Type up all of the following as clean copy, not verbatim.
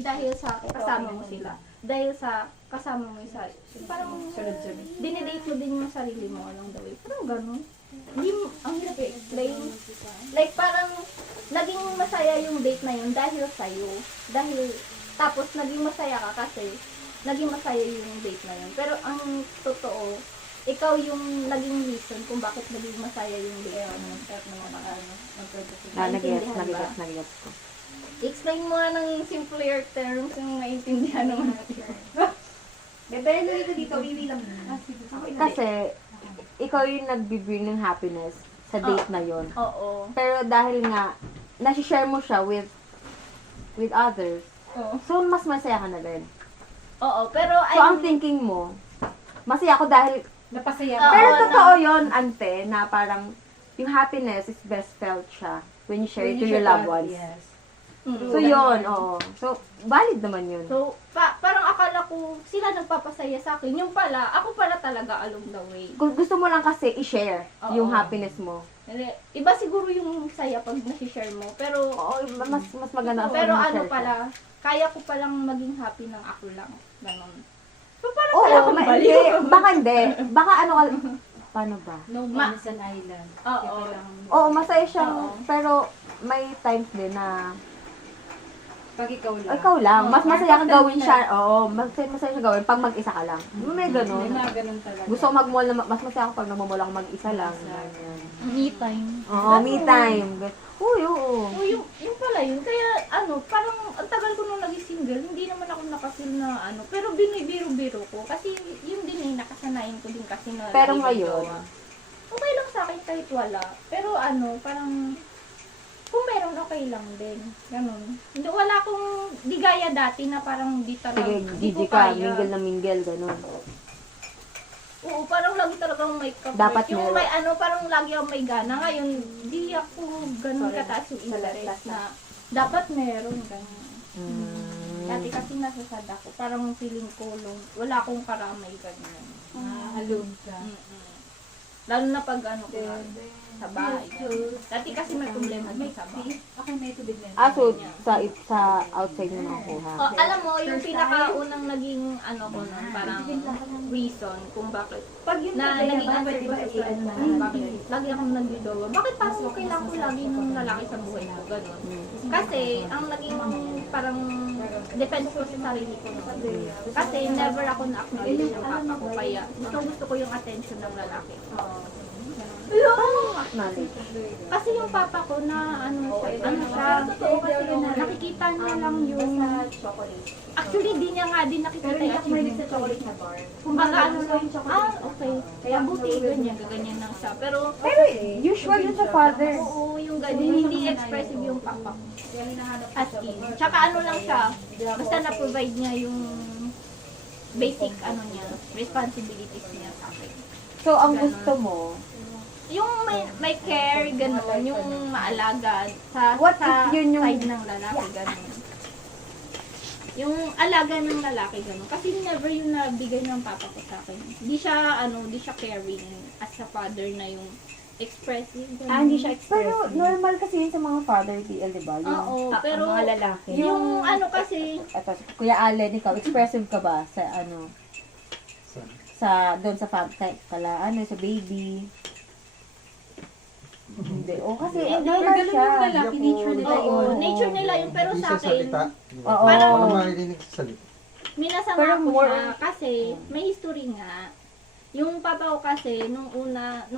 dahil sa kasama mo sila. Dahil sa kasama mo yung sarili. Parang dinedate mo din yung sarili mo along the way. Parang ganun. Hindi mo, ang hirap i-explain. Like parang naging masaya yung date na yun dahil sa'yo. Dahil, tapos naging masaya ka kasi naging masaya yung date na yun. Pero ang totoo, ikaw yung naging reason kung bakit naging masaya yung date na yun. Nag-gets ko. Explain mo nga ng simpler terms yung maintindihan naman natin. Pero nalito dito, wiwi lang. Kasi, ikaw yung nagbibring ng happiness sa date na yon. Oo. Pero dahil nga, nasi-share mo siya with others, Oo. so mas masaya ka na rin. Oo, pero So, ang thinking mo, masaya ako dahil, Napasaya Oo, pero na- totoo yon ante, na parang, yung happiness is best felt siya when you share it to your loved ones. Yes. So, yun, oo. So, valid naman yun. So, parang akala ko sila nagpapasaya sa akin. Yung pala, ako pala talaga along the way. Gusto mo lang kasi i-share Oo. yung happiness mo. Iba siguro yung saya pag nasi-share mo. Pero, Oo, mas maganda. pero pag ano na-share ka. pala, kaya ko palang maging happy ng ako lang. Ganon. So, parang Oo, kaya akong baliw. hindi. Baka hindi. Baka ano ka, paano ba? No man is an island. Oo. Oo, masaya siyang, Oo. pero may times din na Pag ikaw lang. ikaw lang, mas Oo. masaya kang gawin siya. Oo, masaya siya gawin pag mag-isa ka lang. May May ganun. mga ganun talaga. Gusto ko mag-mall na mas masaya ako pag nagmamall ako mag-isa lang. Ganyan. Me time. Oo, me time. Uy, oo. O, yung pala yun. Kaya, parang, ang tagal ko nung naging single, hindi naman ako nakafeel na, pero binibiro-biro ko. Kasi, yun din nakasanayin ko din kasi na Pero lagi may ngayon, jowa. Okay lang sa akin kahit wala. Pero, parang, kung meron, okay lang din. Ganun. Hindi, wala akong, di gaya dati na parang di talaga, sige, di ko gigi ka, kaya. mingle na mingle, ganun. Oo, parang lagi talagang may kapit. Dapat yung meron. may parang lagi akong may gana. Ngayon, di ako ganun kataas yung interest na dapat meron ganun. Dati kasi nasasad ako, parang feeling ko wala akong karamay ganyan. Alone ka. Lalo na pag ko sa bahay. Dati kasi may problema din sa bahay. Okay, may tubig na. So, sa outside mo nakukuha. Alam mo, yung pinakaunang naging ko nun, parang reason kung bakit na naging answer ko sa friend ko, bakit lagi akong nagjojowa. Bakit parang okay lang ko lagi nung lalaki sa buhay ko, gano'n. Kasi, ang naging parang defense ko sa sarili ko noon. Kasi never ako na-acknowledge ng papa ko, kaya gusto ko yung attention ng lalaki. Knowledge. Kasi yung papa ko na nakikita niya lang yung actually di niya nga din nakikita yung achievement ko. Kumbaga okay. Kaya buti ganyan lang siya. Pero Usual yun sa father. oo, yung ganyan, hindi expressive yung papa ko. As in. Tsaka lang siya, basta na-provide niya yung basic niya, responsibilities niya sa akin. So, ang gusto mo, Yung may care, gano'n, yung maalaga sa What sa if yun yung- side ng lalaki, gano'n. Yung alaga ng lalaki, gano'n. Kasi never yung nabigay ng papa ko sa akin. Di siya caring as a father na yung expressive, gano'n. Hindi siya pero expressive. normal kasi yun sa mga father TL, di ba? Oo, pero mga lalaki. yung kasi, Eto, Kuya Allen, ikaw, expressive ka ba sa doon sa sa baby? Hindi. Kasi normal ganun siya. yung lalaki, nature nila oo, yun. nature nila yun. Pero Hindi sa sa akin, salita. Oo. Parang- Walang maririnig sa salita. minasama Pero ko more- siya kasi may history nga. Yung papa ko kasi, nung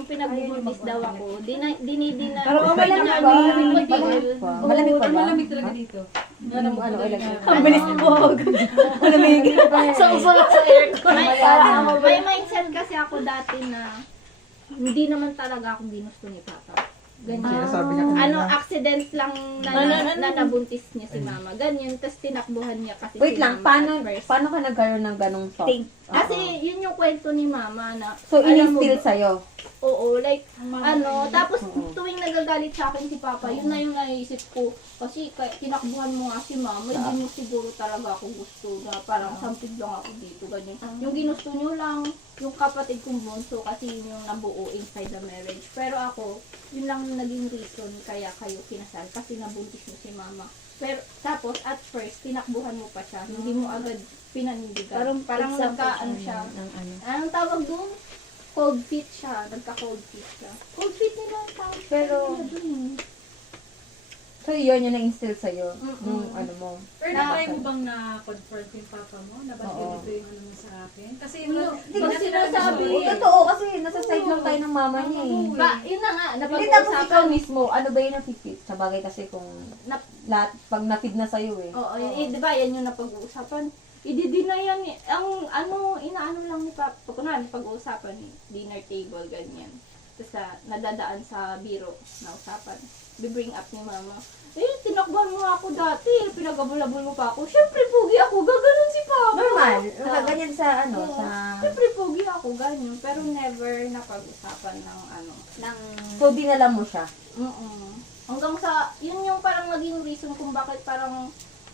pinagbubuntis daw ako, dinidina. Pero malamig na- ba? Malamig pa. Malamig pa. Oo, Malamig pa Ang ba? malamig talaga dito. Ano, ilan? Ang bilis mo. Malamig. So, sa aircon. Kaya- May mindset kasi ako dati na hindi naman talaga ako ginusto ni papa. Ganyan. Sinasabi niya kanina. Accident lang na nabuntis niya si mama. Ganyan. Tapos tinakbuhan niya kasi Wait si lang, mama at first. paano ka nagkaroon ng ganong thought? Kasi yun yung kwento ni mama na, So, alam mo in-instill ba- sa'yo? Oo, like, tapos tuwing nagagalit sa akin si Papa, yun na yung naisip ko. Kasi tinakbuhan mo nga si Mama, hindi nyo siguro talaga ako gusto na parang something lang ako dito, ganyan. Yung ginusto nyo lang, yung kapatid kong bunso, kasi yun yung nabuo inside the marriage. Pero ako, yun lang naging reason kaya kayo kinasal, kasi nabuntis mo si Mama. Pero, tapos, at first, tinakbuhan mo pa siya. Hindi mo agad pinanindigan. Parang example nagka-ano siya siya. ng ano. Anong tawag doon? Cold feet siya. Nagka-cold feet siya. Cold feet nila ang tawag. Pero- nila dun eh. So, yun yung na-instill sa'yo, Mm-mm. nung ano mo. Pero Na- na-try mo bang na-confront yung papa mo? Na ba't Oo. ganito yung ano mo sa akin? Kasi Hindi hindi ko natin sinasabi. alam Oo, totoo kasi nasa side lang tayo ng mama niya eh. Ba, yun na nga. Hindi, tapos ikaw Napag-uusapan. mismo, ano ba yung napipit? Sa bagay kasi kung lahat, pag napid na sa'yo eh. Oo, di ba yan yung napag-uusapan. Ididina yan eh. Ang ano, inaano lang ni Papa. Kunwari, pag-uusapan, dinner table, ganyan. Tapos nadadaan sa biro na usapan. Bibring up ni Mama. Tinakbuhan mo ako dati. Pinagabulabol mo pa ako. Siyempre, pugi ako. Gaganon si Papa. Normal. Oo. Ganyan sa ano, Oo. sa... Siyempre, pugi ako. Ganyan. Pero never napag-usapan ng ano. Ng... So, dinala mo siya. Hanggang sa, yun yung parang naging reason kung bakit parang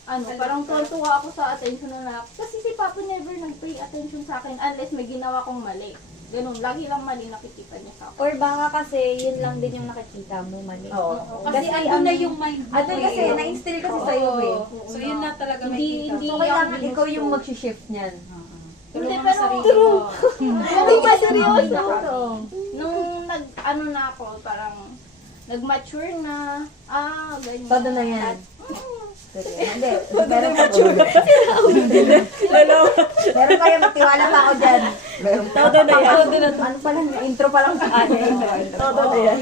parang tuwa ako sa attention ng anak. Kasi si Papa never nag-pay attention sa akin unless may ginawa kong mali. Ganun, lagi lang mali nakikita niya sa akin. Or baka kasi yun lang din yung nakikita mo mali. Oo. Kasi andun na yung mind mo. Ano kasi, na-instill kasi sa'yo eh. So yun na talaga may Hindi, kita. hindi. So, kailangan ikaw yung mag-shift niyan. Hindi, Tulungan pero, sa sarili mo. Hindi ba seryoso? Oo. Nung na ako, parang nag-mature na, ganyan. Todo na yan. Sige. Hindi. Meron kayo, magtiwala pa ako dyan. Todo na yan. Ano pa lang, intro pa lang sa akin. Todo na yan.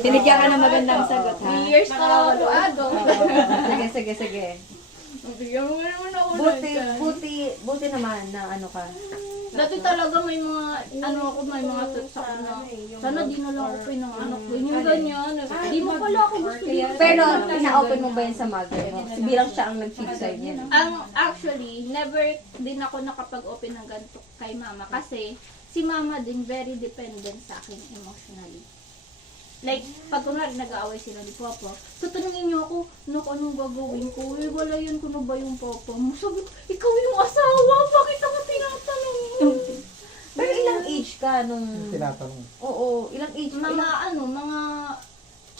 Binigyan ka ng magandang sagot, ha? 3 years na ako adult. Sige. Bigyan mo naman ako Buti naman na ano ka. Dati talaga may mga, may mga thoughts ako na, sana di na lang ako pinanganak ko. Yung ganyan. Di mo pala ako gusto dito. Pero, ina-open mo ba yan sa mother mo? Bilang siya ang nag-cheat sa'yo niya. Actually, never din ako nakapag-open ng ganito kay mama. Kasi, si mama din very dependent sa akin emotionally. Like, pag kunwari nag-aaway sila ni Papa, tatanungin niyo ako, anong gagawin ko? Walayan ko na ba yung Papa mo? Sabi ko, ikaw yung asawa, bakit ako tinatanong mo? Pero ilang age ka nung... Tinatanong. Oo, ilang age?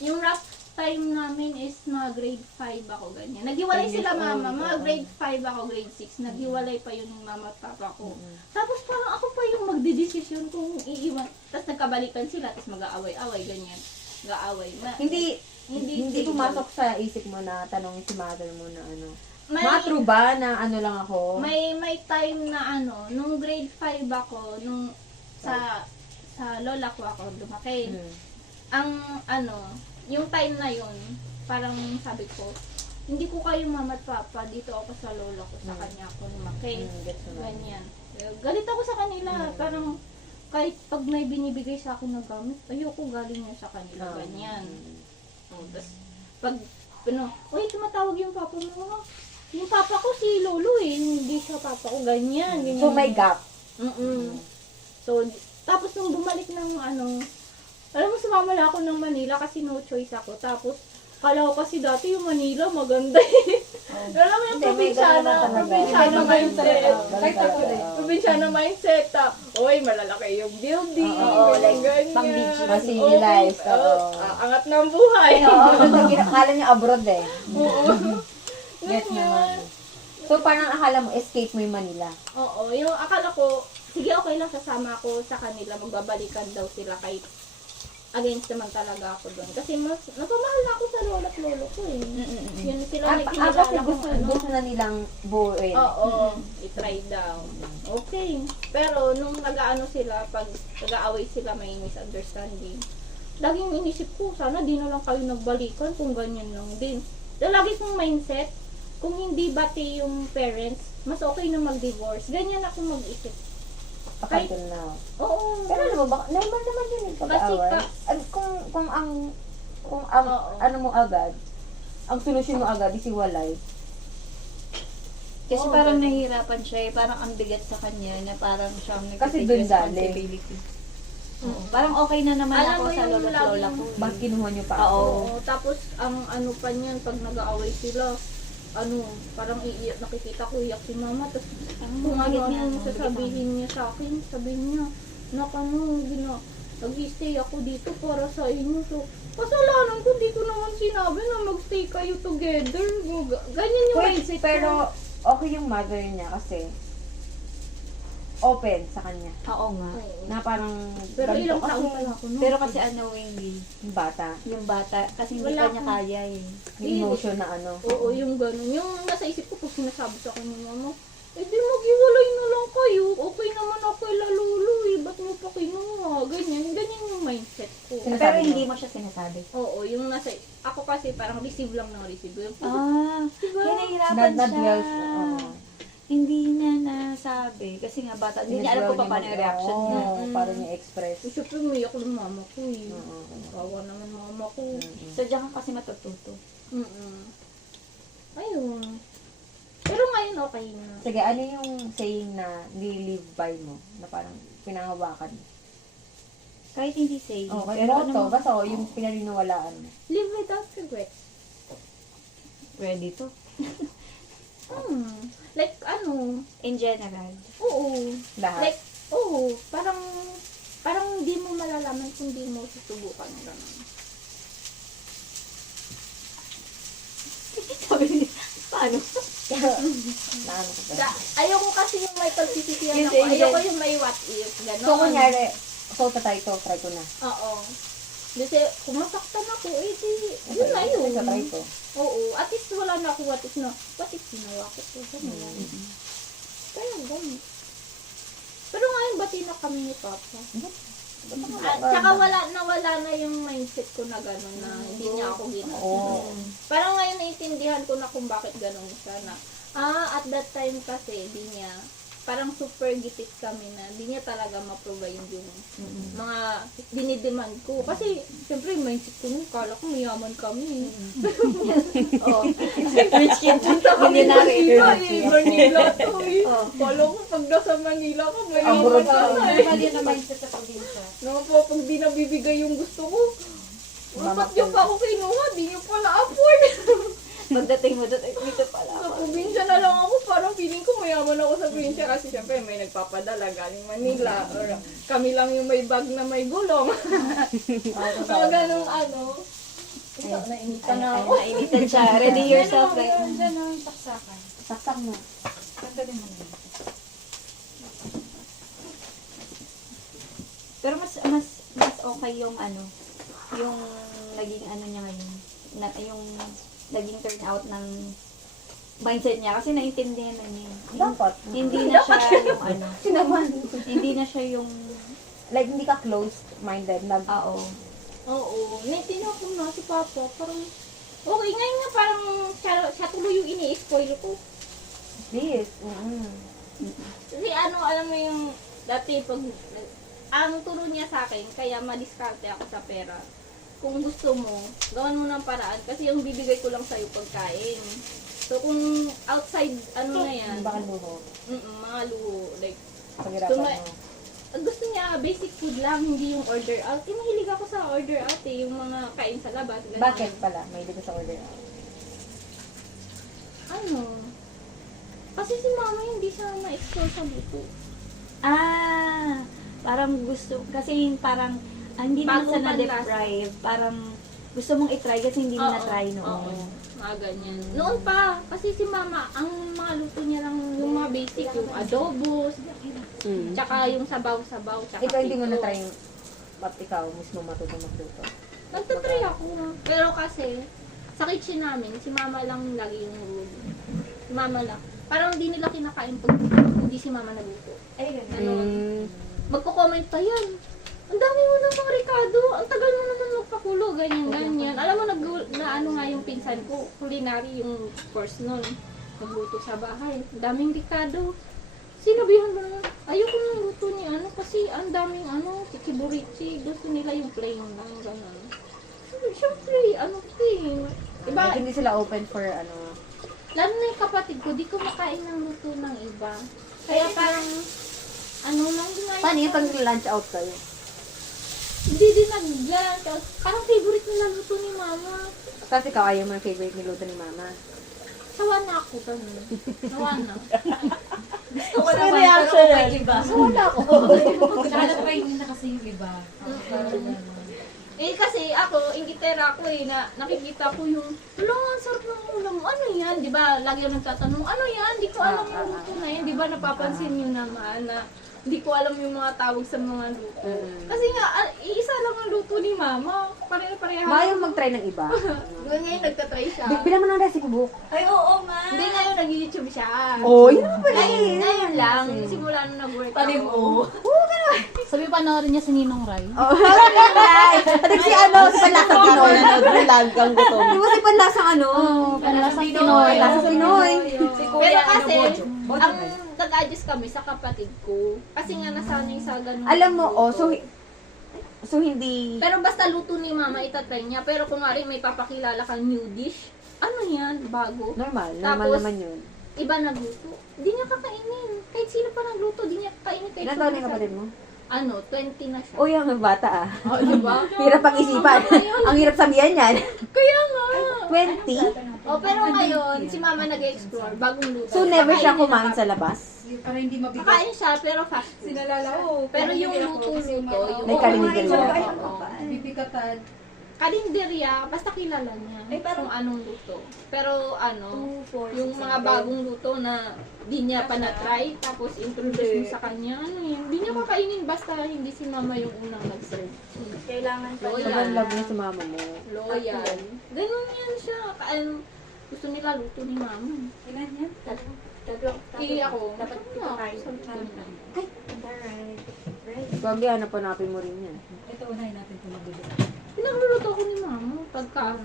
Yung rough time namin is mga grade 5 ako ganyan. Naghiwalay sila mama, mga grade 5 ako, grade 6. Naghiwalay pa yun ng mama at papa ko. Tapos parang ako pa yung magdedesisyon kung iiwan. Tapos nagkabalikan sila, tapos mag-aaway-away, ganyan. Mag-aaway. Hindi pumasok sa isip mo na tanongin si mother mo na ano. May- True ba na ano lang ako? May time na nung grade 5 ako, nung sa lola ko ako lumaki. Ang yung time na yun, parang sabi ko, hindi ko kayo mama at papa, dito ako sa lola ko, sa kanya ako lumaki. Ganyan. Galit ako sa kanila, parang kahit pag may binibigay sa akin na gamit, ayoko galing yun sa kanila, ganyan. Tapos, pag, tumatawag yung papa mo, yung papa ko si lolo hindi siya papa ko, ganyan. So may gap. So, tapos nung bumalik ng alam mo, sumama na ako ng Manila kasi no choice ako. Tapos, kala ko kasi dati yung Manila maganda eh. Alam mo yung probinsyana mindset. Kahit ako din. Probinsyana mindset. Oy, malalaki yung building. Ganyan. pang-beach. Mas-civilized, oo. Angat ng buhay. Akala niya abroad eh. Oo. Get Ganyan. naman. So parang akala mo, escape mo yung Manila. Oo, yung akala ko, sige okay lang sasama ako sa kanila, magbabalikan daw sila kahit against naman talaga ako doon. Kasi mas, napamahal na ako sa lola at lolo ko eh. Yun sila may Kasi kinilala gusto na nilang buuin. Oo, i-try daw. Okay. Pero nung nag-aano sila, pag nag-aaway sila, may misunderstanding. Laging inisip ko, sana di na lang kayo nagbalikan kung ganyan lang din. Lagi kong mindset, kung hindi bati yung parents, mas okay na mag-divorce. Ganyan ako mag-isip. Up until now. Oo. Pero alam mo ba, normal naman yun yung Kasi pag-away. Kung ang Oo. ano mo agad, ang solusyon mo agad is iwalay. Kasi Oo, parang ganun. nahihirapan siya eh. Parang ang bigat sa kanya na parang siyang Kasi nag-take dun responsibility. Oo. Parang okay na naman Alam ako mo sa yung lolo at lola ko. Bakit kinuha niyo pa ako? Oo. Tapos, ang ano pa niyan, pag nag-aaway sila, parang iiyak, nakikita ko iyak si mama, tapos kung ano yung sasabihin niya sa akin, sabihin niya, nag-stay ako dito para sa inyo. So, kasalanan ko, di ko naman sinabi na mag-stay kayo together. Ganyan yung mindset ko. Pero, okay yung mother niya kasi open sa kanya. Oo nga. Oo. Na parang Pero ganito ilang taon pa ako nun. Pero kasi unknowingly, yung bata. yung bata, kasi hindi Wala pa niya akong- kaya eh. Yung emotion na ano. Oo, yung gano'n. Yung nasa isip ko, pag sinasabi sa kanya ng mama, eh di maghiwalay na lang kayo. Okay naman ako lolo eh. Ba't mo pa kinuha? Ganyan yung mindset ko. Sinasabi Pero mo? hindi mo siya sinasabi. Oo, yung nasa, ako kasi parang receive lang ng receive. Yung, Kaya nahihirapan Not siya. dwells. Oo. Hindi niya nasabi. Kasi nga bata, hindi niya alam kung paano yung reaction niya. Oo, paano niya express. eh, syempre umiyak ng mama ko eh. Oo. Kawa naman mama ko. So, diyan ka kasi matututo. Ayun. Pero ngayon okay na. Sige, ano yung saying na live by mo? Na parang pinangawakan mo? Kahit hindi saying. Okay, pero motto. Basta yung pinaniniwalaan mo. Live without regrets. ready to. Like, ano, In general. oo. Lahat. Like, oo. Parang hindi mo malalaman kung di mo susubukan. Ganun. Sabi niya, paano? Naano ko ba? Ayoko kasi yung may pagsisisihan Yes, ako. yes, Ayoko yes. yung may what if. Ganon. So, kunyari, so tatay to, try ko na. Oo. Kasi kung masaktan ako, eh di, yun na yun. Sa try to. Oo. At least wala na ako what if na, what if ginawa ko to? Ganun. Kaya ganun. Pero ngayon, bati na kami ni Papa. At saka wala na yung mindset ko na gano'n na hindi niya ako ginawa. Oo. Parang ngayon naintindihan ko na kung bakit gano'n siya na, at that time kasi, di niya, parang super gipit kami na, di niya talaga ma-provide yung mga dinidemand ko. Kasi, siyempre, mindset ko nun, kala ko mayaman kami. Oh. Rich kid. Manila Millionaire. Manila to eh. Kala ko pag nasa Manila ka, mayaman Abroad ka ka. na eh. Mali na mindset sa probinsya. Naman po, pag di nabibigay yung gusto ko, ba't niyo pa ako kinuha? Di niyo pala afford. Pagdating mo doon, dito pala Sa ako. probinsya na lang ako, parang feeling ko mayaman ako sa probinsya kasi syempre may nagpapadala galing Manila or kami lang yung may bag na may gulong. Mga ganong ano. Ikaw, nainitan na ako. Nainitan siya. Ready yourself. Like, Diyan ang saksakan. Saksak mo. Tanggalin mo na yun. pero mas okay yung ano, yung naging ano niya ngayon. Yung naging turn out ng mindset niya kasi naintindihan na niya. Dapat. Hindi na siya yung ano. Sinaman. Hindi na siya yung Like, hindi ka closed-minded. oo. Oo. Naiintindihan ko na si Papa. Parang, okay, ngayon nga parang siya tuloy yung ini-spoil ko. Please. Kasi ano, alam mo yung dati pag ang turo niya sa akin, kaya madiskarte ako sa pera. Kung gusto mo, gawan mo ng paraan kasi yung bibigay ko lang sa'yo pagkain. So kung outside, ano na yan, Baka luho. mga luho, like, Paghirapan mo. gusto niya basic food lang, hindi yung order out. Eh, mahilig ako sa order out eh, yung mga kain sa labas. Ganun. Bakit pala? May dito sa order. Ano? Kasi si mama hindi siya ma-explore sa luto. Parang gusto, kasi parang, hindi naman Bagong sa na-deprive. Parang, gusto mong i-try kasi hindi mo Oo, na-try oo. noon. Mga ganyan. Noon pa, kasi si mama, ang mga luto niya lang yung mga basic, yung adobo, tsaka yung sabaw-sabaw, tsaka Ikaw hindi mo pito. na-try yung ba't ikaw mismo matutong magluto? Nagtatry ako. Pero kasi, sa kitchen namin, si mama lang lagi yung rule. Si mama lang. Parang hindi nila kinakain pag hindi si mama nagluto. Ay, ganun. Ganon. Magko-comment pa yan. Ang dami mo namang Ricardo, ang tagal mo naman magpakulo, ganyan. Alam mo, ano nga yung pinsan ko, culinary yung course nun. Nagluto sa bahay. Ang daming Ricardo. Sinabihan mo naman, ayoko nang luto ni ano, kasi ang daming kikiburichi. Gusto nila yung plain lang, gano'n. Siyempre, iba, Like, hindi sila open for lalo na yung kapatid ko, di kumakain ng luto ng iba. Kaya parang, lang din nga Paano yung pag lunch out kayo? Hindi din nag-lunch out. Parang favorite nila luto ni mama. Kasi ikaw ayaw mo yung favorite niluto ni mama. sawa na ako. Ganun. Sawa na. Gusto ko May naman, reaction pero yan. may iba. Sawa na ako. Tsaka na-try na kasi yung iba. Eh kasi ako, ingitera ako na nakikita ko yung, wala nga, ang sarap ng ulam. Ano yan? Di ba? Lagi ako nagtatanong, ano yan? Di ko alam yung luto na yan. Di ba napapansin nyo naman na hindi ko alam yung mga tawag sa mga luto. Kasi nga, isa lang ang luto ni Mama. Pare-pareha. Mayang mag-try ng iba. Ngayon nagtatry siya. Bilang mo ng recipe book. Ay, oo nga. Hindi, ngayon nag-YouTube siya. Oh, yun naman pala Ngayon lang. Simula nung nag-work ako. Sabi panoorin niya si Ninong Rai. Oh, At si ano, si Panlasang Pinoy. Naglagang gutom. Di ba si Panlasang ano? Panlasang Pinoy. Panlasang Pinoy. Pero kasi, ang nag-adjust kami sa kapatid ko. Kasi nga nasanay sa ganun. Alam mo, so hindi... Pero basta luto ni Mama, itatry niya. Pero kung may papakilala kang new dish, ano yan? Bago. Normal Tapos, naman yun. Iba nagluto. Di niya kakainin. Kahit sino pa nagluto, di niya kakainin. Kahit Ilan taon na yung kapatid mo? 20 na siya. Uy, ang bata ah. Oh, diba? Hirap pag-isipan. Ang hirap sabihan yan. Kaya nga. 20? Oh, pero ngayon, si Mama nag-explore, bagong luto. So, never siya Kakainin kumain na sa labas? Para hindi mabigat. Kakain siya, pero fast food. Sinalala, Pero yung luto-luto, yung May karinderya. bibigatan. karinderya, basta kilala niya kung anong luto. Pero yung mga bagong luto na di niya pa na-try, tapos introduce mo sa kanya, hindi niya kakainin basta hindi si Mama yung unang nag-serve. Kailangan Sobrang love niya sa mama mo. Loyal. Ganun yan siya. Gusto nila luto ni Mama. Ilan yan? Hindi ako. Dapat Ano ako? Pag hanap-hanapin mo rin yan. Ito, unahin natin kung magbibig. Pinagluluto ko ni Mama pagka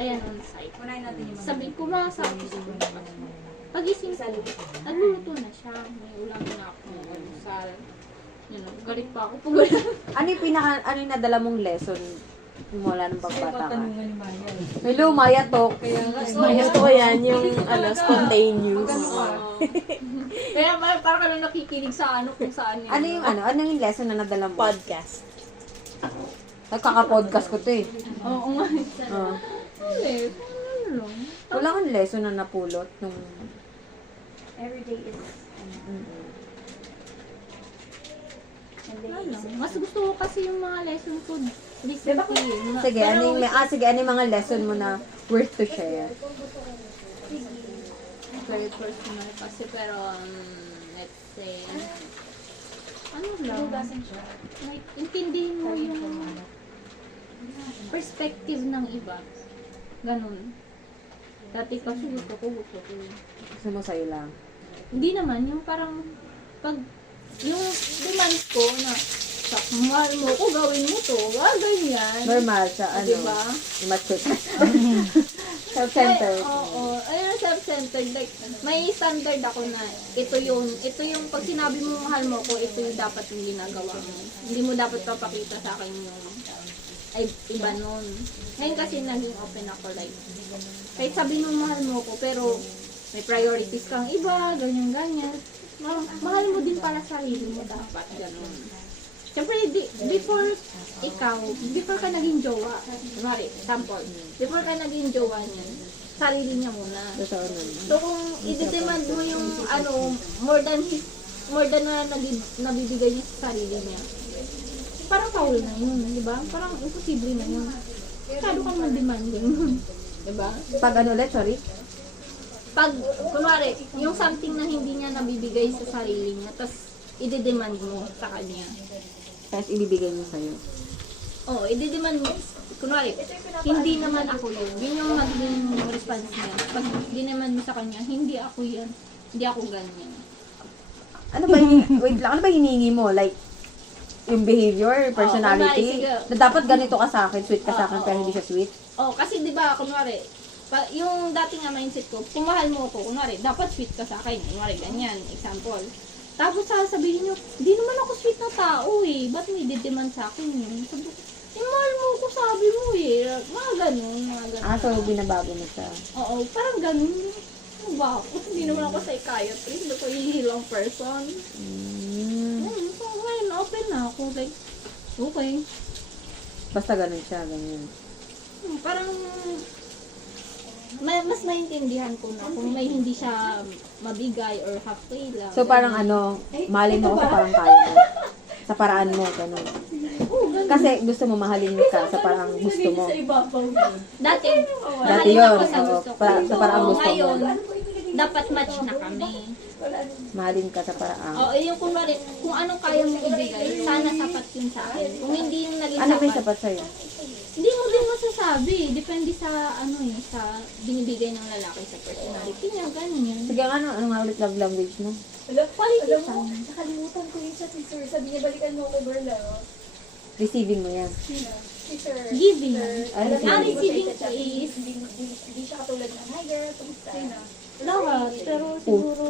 ayan on site. Unahin natin yung mga. Sabi ko, masarap gusto ko na. Pagising ko, nagluluto na siya. May ulam na ako ng almusal. Galit pa ako. Pag Ano yung nadala mong lesson mula ng pagbata ka? Tanungan ni Maya. Hello, Maya Talk. Kaya nga, Gusto ko yan, yung spontaneous. Kaya parang ka lang nakikinig sa kung saan yun. Ano yung lesson na nadala mo? Podcast. Nagkaka-podcast ko to eh. Oo nga. Ah. Ano lang. Wala kang lesson na napulot nung... everyday is Mas gusto ko kasi yung mga lesson ko. Discipline. Sige, ano yung mga lesson mo na worth to share? Very personal kasi pero let's say ano lang like intindihin mo yung perspective ng iba ganun dati kasi gusto ko Gusto mo sa'yo lang. hindi naman yung parang pag yung demand ko na sa mahal mo ko gawin mo to ganyan Normal siya, ano? diba? Immature. Self-centered. Oo. Ayun, self-centered. Like, may standard ako na ito yung pag sinabi mo mahal mo ko, ito yung dapat yung ginagawa mo. Hindi mo dapat papakita sa akin yung ay, iba nun. Ngayon kasi naging open ako like, kahit sabi mo mahal mo ko, pero may priorities kang iba, ganyan-ganyan. Mahal mo din para sarili mo dapat, ganun. Siyempre, before ka naging jowa, mari, sample, before ka naging jowa niyan, sarili niya muna. Totoo naman. So, kung i-demand mo yung, more than na nabibigay niya sa sarili niya, parang foul na yun, di ba? Parang imposible na yun. Masyado ka naman demand yun, di ba? Pag ano ulit, sorry? Pag, kunwari, yung something na hindi niya nabibigay sa sarili niya, tapos i-demand mo sa kanya. Tapos ibibigay niya sa'yo. Oo, i-demand mo. Kunwari, hindi naman ako yun. Yun yung magiging response niya. Pag dinaman mo sa kanya, hindi ako yan. Hindi ako ganyan. Wait lang, ano ba hinihingi mo? Like, yung behavior, personality? kunwari, sige. Na dapat ganito ka sa akin, sweet ka sa akin, pero hindi siya sweet? Kasi di ba kunwari, yung dati nga mindset ko, kung mahal mo ako, kunwari, dapat sweet ka sa akin. Kunwari, ganyan, example. Tapos sasabihin nyo, di naman ako sweet na tao eh. Ba't may didemand sa akin yun? Sabi ko, mahal mo ko, sabi mo eh. Mga ganun. So binabago mo siya. Oo, parang ganun. Ano ba ako? Hindi naman ako psychiatrist. Hindi ko ihilang person. So ngayon, open na ako. Like, okay. Basta ganun siya, ganyan. Parang, mas maintindihan ko na kung may hindi siya mabigay or halfway lang. So parang ano, mahalin mo ako sa parang kaya mo. Sa paraan mo, gano'n. Kasi gusto mo mahalin ka sa parang gusto mo. Dati, Dati mahalin yun, ako sa oo, gusto ko. sa parang gusto mo. Ngayon, dapat match na kami. Mahalin ka sa paraan. Oo, yung kunwari, kung anong kaya mong ibigay, sana sapat yun sa akin. Kung hindi yung naging Ano may sapat, sapat sa'yo? hindi mo din masasabi. Depende sa sa binibigay ng lalaki sa personality niya, ganyan. Sige nga, ano nga ulit love language mo? Quality time. Nakalimutan ko yung sa teacher. Sabi niya, balikan mo ako, Berla. Receiving mo yan. Teacher. Giving. Receiving. Receiving is Hindi siya katulad ng, hi girl, kumusta? lahat. Pero siguro,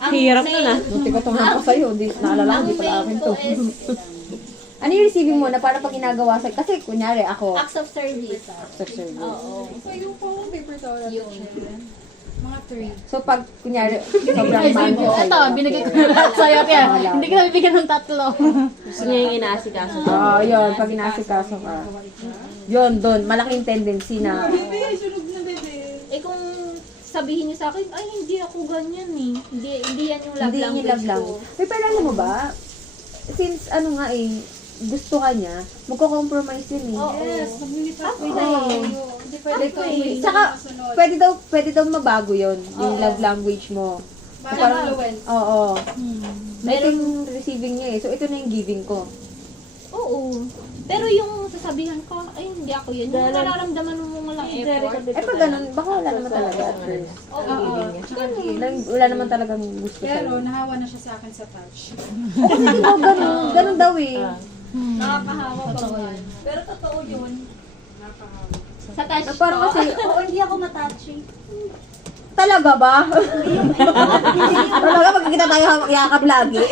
ang Hirap main- na. Buti ko tumama ko sa'yo, di naalala, Ang hindi pala main akin ko to. is Ano yung receiving mo na para pag ginagawa sa'yo? Kasi kunyari ako, acts of service. acts of service. Oo. So, yung pang paper towel. Yun. Mga 3. So pag kunyari, sobrang mahal ko sa'yo. Ito, binigay ko na lahat sa'yo. Kaya Wala. hindi ka na bibigyan ng 3. Gusto niya yung inaasikaso. Oo, yun, pag inasikaso ka. Yun, doon, malaking tendency na, Eh kung sabihin niyo sa akin, ay hindi ako ganyan eh. Hindi yan yung love hindi language niya love lang. ko. Pero alam mo ba, since ano nga eh, gusto ka niya, magko-compromise yun eh. Oo. Like, tsaka, pwede daw mabago yun, yung love language mo. So, parang, oo. Ito yung receiving niya eh. So, ito na yung giving ko. Oo. Pero yung sasabihan ko, ay hindi ako yun. Yung nararamdaman mo lang effort. Eh, pag ganun, baka wala naman talaga at first. Wala naman talagang gusto Pero sa'yo. nahawa na siya sa akin sa touch. Oo, kasi daw ganun. Ganun daw eh. Nakakahawa pa man. Pero totoo yun. Sa touch Na parang ko, kasi, Oo, hindi ako matouchy. talaga ba? Talaga, pagkikita tayo yakap lagi.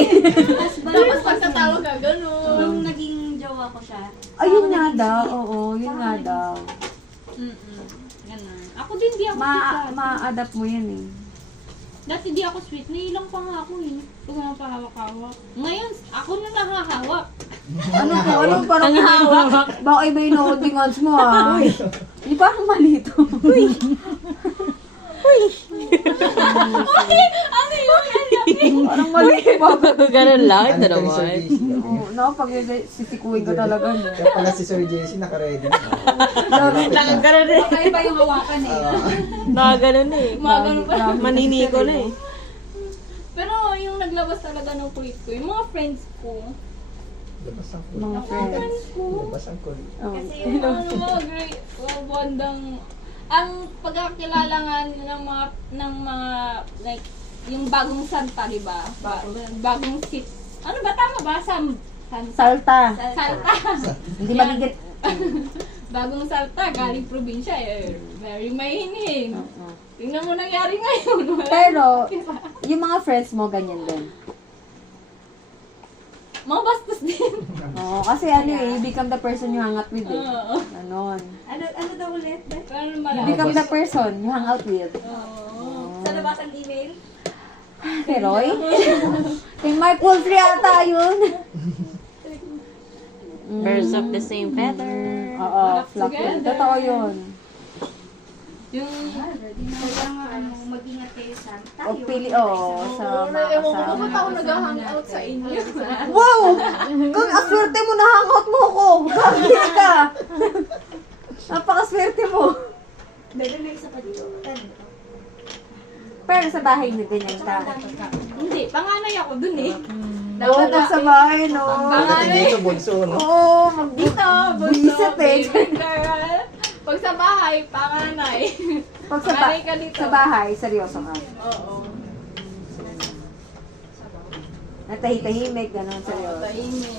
tapos pag tatawag ka, gano'n. Nung naging jowa ko siya, Ayun nga daw, oo, yun nga daw. Ganun. Ako din, di ako sweet dati. Ma-adapt mo yan eh. Dati di ako sweet. Nailang pa nga ako eh. Pag mga pahawak-hawak. Ngayon, ako na nakahawak. Ano parang hawak? Baka iba yung holding hands mo ah. Hindi parang malito. Ano yun? Parang malito. Ganun lang. Ito Ano naman. Sir JC? Oo, no, pag sisikuin ka talaga. No? Kaya pala si Sir JC naka-ready na. Ganun eh. Kakaiba yung hawakan eh. Nakaganon eh. Mga ganun pa. Maniniko na eh. Pero yung naglabas talaga ng kulit ko, yung mga friends ko. Labas ang Mga kulit. friends. Labas ang kulit. Oh. Yung mga great, bandang, ang pagkakilala nga ng mga, like, yung bagong santa, di ba? Bagong sit. Ano ba? Tama ba? Salta. Salta. Hindi magigit. Bagong salta, galing probinsya eh. Very mahinig. Oo. Tingnan mo nangyari ngayon. Wala. Pero, yung mga friends mo, ganyan din. Mga bastos din. Oo, kasi ano eh, you become the person you hang out with eh. Oo. Ganon. ano daw ulit? Paano You malaki? become the person you hang out with. Oo. Sa labas ang email? Kay Roy? Kay Mark Wolfrey ata yun. Birds of the same feather. Oo, flock yun. Totoo yun. Yung, Kaya nga, mag-ingat kayo sa O pili, sa mga kasama. ako nag-hangout sa inyo? Wow! Kung aswerte mo, na-hangout mo ko! Bakit ka? Napakaswerte mo. Pero may isa pa dito. Pero sa bahay ni ganyan ka. Hindi, panganay ako dun eh. Oo, sa bahay, no? Pagdating dito, bunso, no? Oo, Dito, Buisit eh. baby girl. Pag sa bahay, panganay. Pag Panganay ka dito. sa bahay, seryoso ka. Oo. Natahi-tahimik, gano'n, seryoso. Tahimik.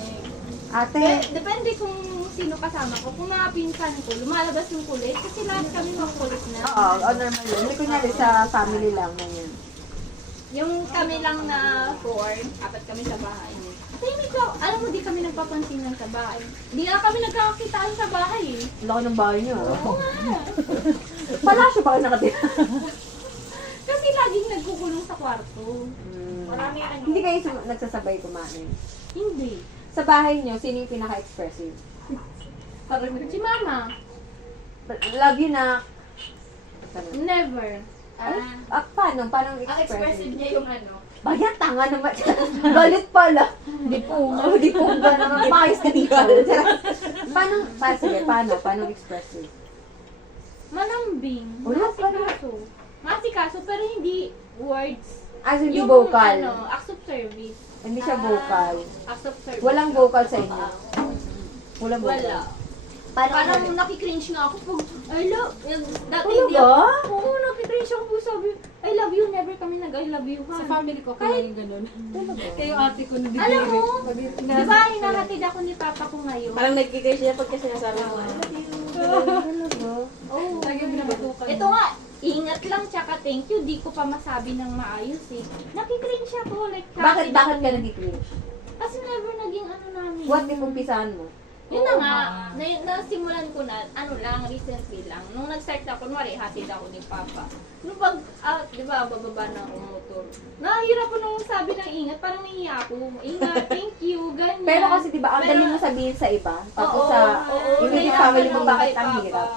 Ate, Depende kung sino kasama ko. Kung mga pinsan ko, lumalabas yung kulit. Kasi lahat kami makulit na. oo, normal yun. Hindi kunyari sa family lang, ganyan. Yung kami lang na 4, apat kami sa bahay. Tahimik ko. Alam mo, di kami nagpapansinan sa bahay. Di na kami nagkakakitaan sa bahay eh. Laki ng bahay niyo. Oo nga. Palasyo pa kayo nakatira. Kasi laging nagkukulong sa kwarto. Marami ano. Hindi kayo nagsasabay kumain. Hindi. Sa bahay niyo, sino yung pinaka-expressive? Si mama. Lagi na, Ganun. Never. Paano? Paano Ang expressive? expressive niya yung ano. Bayan, tanga naman. Galit pala. Di po. Oh, di po gano'n. Makayos ka dito. Paano expressive? Malambing. Wala pa na. Masikaso, pero hindi words. As in, di Yung vocal. acts of service. Hindi siya vocal. Acts of service. Walang vocal sa inyo. Walang vocal. Wala. Parang nakikringe nga ako pag, I love, dati hindi Talaga? ako, oo, nakikringe ako po sabi, I love you, never kami nag-I love you Sa ha. family ko, kaya yung ganun. Kaya yung ate ko Alam nabibigay. mo, di ba, hinahatid ako ni Papa ko ngayon. Parang nagkikay siya pagka sinasabi mo. Oh. Lagi yung binabatukan. Ito nga, ingat lang, tsaka thank you, di ko pa masabi ng maayos eh. Nakikringe ako, like, Bakit ka nag-cringe? Kasi never naging ano namin. What if umpisahan mo? Yun na nga, nasimulan ko na, ano lang, recently lang. Nung nag-start ako, kunwari, hatid ako ni Papa. Nung pag, di ba, bababa na ako motor. Nahihirap ko nung sabi ng ingat, parang nahiya ako. Ingat, thank you, ganyan. Pero kasi di ba, ang Pero- dali mo sabihin sa iba. Tapos Oo, sa oo, immediate kailangan family mo, lang bakit kay ang Papa. hirap?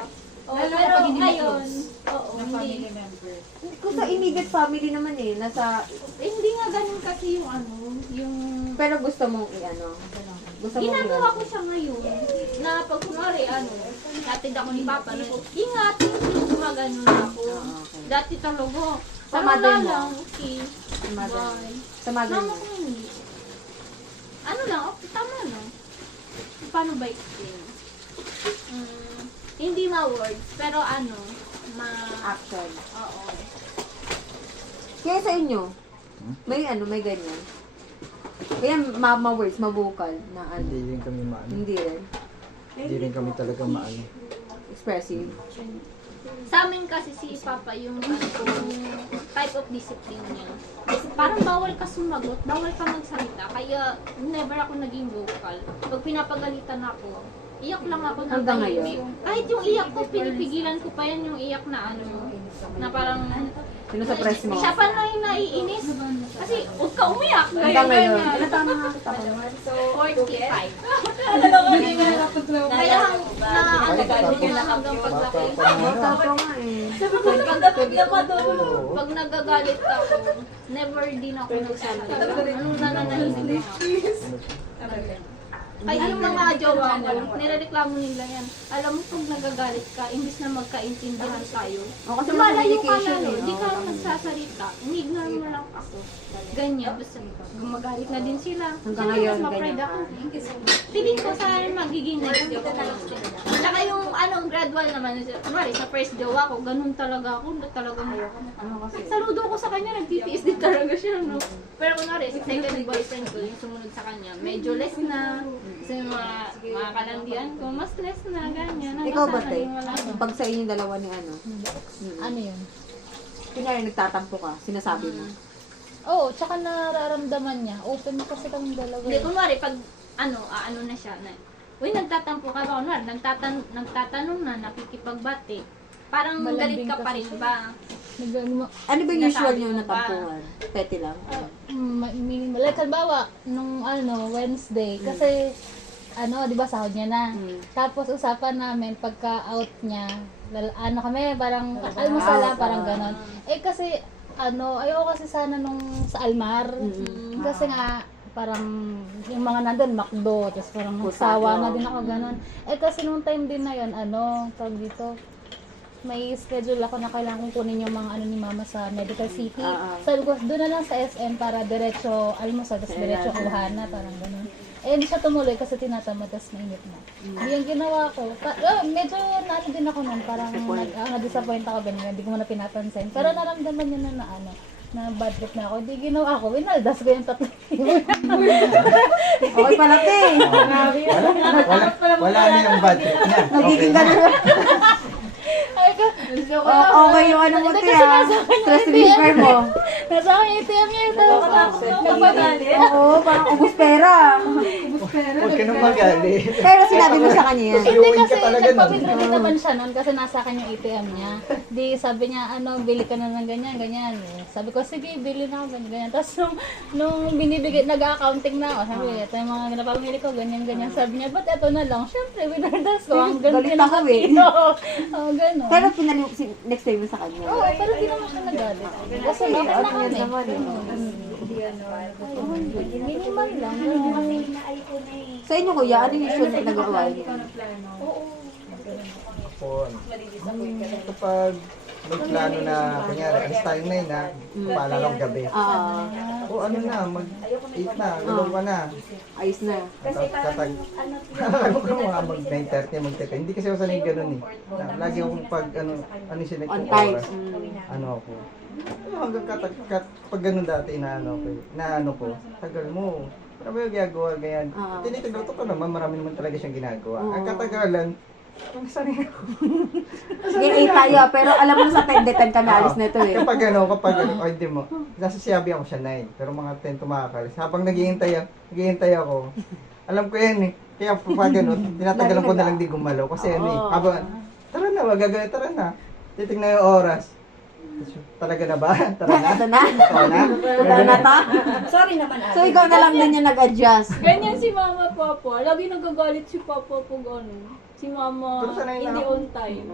Oo, Lalo pero kapag hindi mo ngayon, close oo, na hindi. family member. Kung sa immediate family naman nasa, Hindi nga ganun kasi yung ano, yung... pero gusto mong i-ano. Gusto mong Ginagawa ko siya ngayon. Na pag kunwari, hatid ako ni Papa, ingat, thank you, gumaganon ako. okay. Dati talaga, Sa parang mother wala mo? lang, okay. Sa mother mo. Bye. Sa mother Mama mo. ko hindi. Ano lang, okay, tama no? Paano ba explain? Hindi ma-words, pero Action. oo. Kaya sa inyo, may ganyan. Kaya ma-words, ma-vocal na ano. Hindi rin kami maano. Hindi rin. Hindi rin kami talaga maano. Expressive. Sa amin kasi si Papa yung type of discipline niya. Parang bawal ka sumagot, bawal ka magsalita. Kaya never ako naging vocal. Pag pinapagalitan ako, iyak lang ako ng Hanggang tahimik. ngayon? Kahit yung iyak ko, pinipigilan ko pa yan yung iyak na na parang Sinusupress mo. siya pa na yung naiinis. Kasi huwag ka umiyak. Hanggang ngayon. Ganyan. Ano tama nga kita ko? So, 45. Hindi nga nakapaglaw. Kaya hanggang paglaki. Bata pa nga eh. Pag nagagalit ako, never din ako nagsalita. Anong nananahimik ako. Kaya yung mga jowa ko, nirereklamo nila yan. Alam mo, pag nagagalit ka, imbis na magkaintindihan tayo, O, kasi lumalayo ka communication lalo, eh. di ka Oo. nagsasalita, inignore mo lang ako. Ganyan, basta gumagalit na din sila. Hanggang Siyempre, ngayon, mas ma-pride ganyan ako. ka. Feeling ko sa magiging next jowa ko lang din. Tsaka yung gradual naman, kunwari sa first jowa ko, ganun talaga ako, talagang Ano kasi? saludo ko sa kanya, nagtitiis din talaga siya, no? Pero kunwari, sa second boyfriend ko, yung sumunod sa kanya, medyo less na. Kasi yung mga kalandian ko, mas less na, ganyan. Hanggang Ikaw ba, sa Tay? naging wala na. Pag sa inyong dalawa ni ano? Ano yun? Kunyari nagtatampo ka, sinasabi mo. Oo, tsaka nararamdaman niya. Open kasi kami dalawa. Hindi, kunwari, pag ano na siya, uy, nagtatampo ka ba? Kunwari, nagtatanong na, nakikipagbati. Parang Malambing galit ka pa kasi rin ba? Ano ba yung usual Sinasabi nyo mo na ba? tampuhan? Petty lang. Minimal. Like, halimbawa, nung Wednesday, kasi, di ba, sahod niya na. Tapos, usapan namin, pagka-out niya, kami, parang, almusal lang, parang ganon. Kasi, ayoko kasi sana nung sa Almar. Kasi nga, parang, yung mga nandun, McDo, tapos parang sawa na din ako, ganon. Kasi nung time din na yun, tawag dito, may schedule ako na kailangan kong kunin yung mga ni Mama sa Medical City. Sabi ko, doon na lang sa SM para diretso almusal, tapos diretso kuha na, parang gano'n. Hindi siya tumuloy kasi tinatamad, tapos mainit na. Yung ginawa ko, medyo naano din ako nun, parang na-disappoint ako ganyan, hindi ko mo na pinapansin. Pero naramdaman niya na na bad trip na ako. Hindi ginawa ko, winaldas ko yung tatlo. Okay pala, te. Wala na yung bad trip niya. Nagiging Okay. ganun. Okay yung ano mo, te, ha? Stress reliever mo. Nasa akin yung ATM niya ito. Oo, parang ubus pera. Huwag ka nang magalit. Pero sinabi mo sa kanya yan. Hindi Suyuin ka kasi talaga nun. nagpapinreview naman siya nun kasi nasa akin yung ATM niya. Di sabi niya, bili ka na ng ganyan, ganyan. Sabi ko, sige, bili na ako, ganyan, ganyan. Tapos nung binibigay, nag-accounting na ako, sabi, ito yung mga napamili ko, ganyan, ganyan. Sabi niya, ba't ito na lang? Siyempre, winardas ko. Ang Galit ako, eh. Oo, gano'n. Pero next time mo sa kanya. Oo, pero di naman siya nagalit. Kasi okay na At kami. yun naman eh. Minimal lang. Sa inyo kuya, ano yung usual na nagagawa niyo? Po, kapag may plano na, kunyari, alis tayo ngayon na, paalala ko gabi. O ano na, mag-8 na, galaw ka na. Ayos na. Katag, ano ko mga mag-9:30, mag-10. Hindi kasi ako sanay ganun eh. Lagi akong pag, ano siya On time. oras. Ano ako. Hanggang pag ganun dati, inaano ko, tagal mo. Ano ba yung ginagawa ganyan? Tinitigoto ko naman, marami naman talaga siyang ginagawa. Ang katagalan, ang sanay ako. Sige, 8 tayo, pero alam mo sa 10 kami alis na ito eh. Kapag hindi mo, nasa siyabi ako siya 9, pero mga 10 tumakalis. Habang naghihintay ako, alam ko yan eh. Kaya pag tinatagalan ko na lang di gumalaw. Kasi habang, tara na, magagaya, tara na. Titignan yung oras. Talaga na ba? Tara na? Ito na? Oo na? Ito na ta? Sorry naman, ate. So ikaw na lang din yung nag-adjust. Ganyan si mama, papa. Lagi nagagalit si papa pag ano. Si mama, Pero sanay na hindi ako. on time.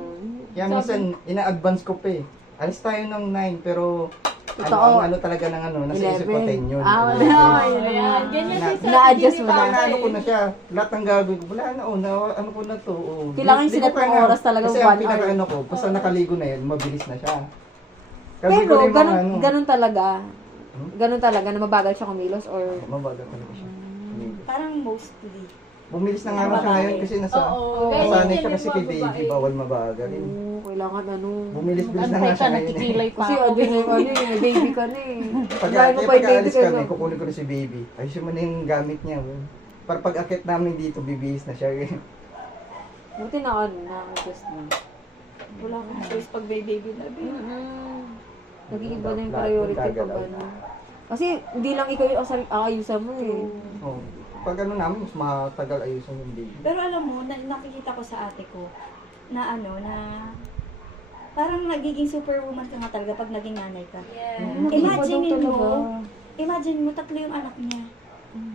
Kaya minsan, ina-advance ko pa eh. Alis tayo ng 9, pero Totoo. ano talaga ng nasa isip ko 10 yun. Wala. Ayan, ganyan si Na-adjust mo na. Ano ko na siya, lahat ng gagawin, wala na, ano ko na to. Kailangan yung sinet ng oras talaga, Kasi 1 ang pinaka hour. ano ko, basta nakaligo na yun, mabilis na siya. Kasi Pero ko rin mga ganun talaga. Ganun talaga na mabagal siya kumilos or Mabagal talaga siya. Parang mostly. Bumilis na nga lang siya ngayon kasi Oo, nasanay ganyan siya kasi yung kay mga baby, babae. bawal mabagal. kailangan Bumilis-bilis na nga Antay siya ka, ngayon. nakikilay pa Kasi ako. ano yung baby ka na eh. Pag Gaya mo pa yung baby alis ka kami, na. kukunin ko na si baby. Ayusin mo na yung gamit niya. Para pag akit namin dito, bibihis na siya. Buti na na-adjust na. Wala akong choice pag baby na. Nag-iiba na yung priority pag ano. Kasi hindi lang ikaw yung ayusan mo eh. Oh. Pag ano namin, mas matagal ayusin yung baby. Pero alam mo, nakikita ko sa ate ko na parang nagiging superwoman ka nga talaga pag naging nanay ka. Imagine mo, 3 yung anak niya.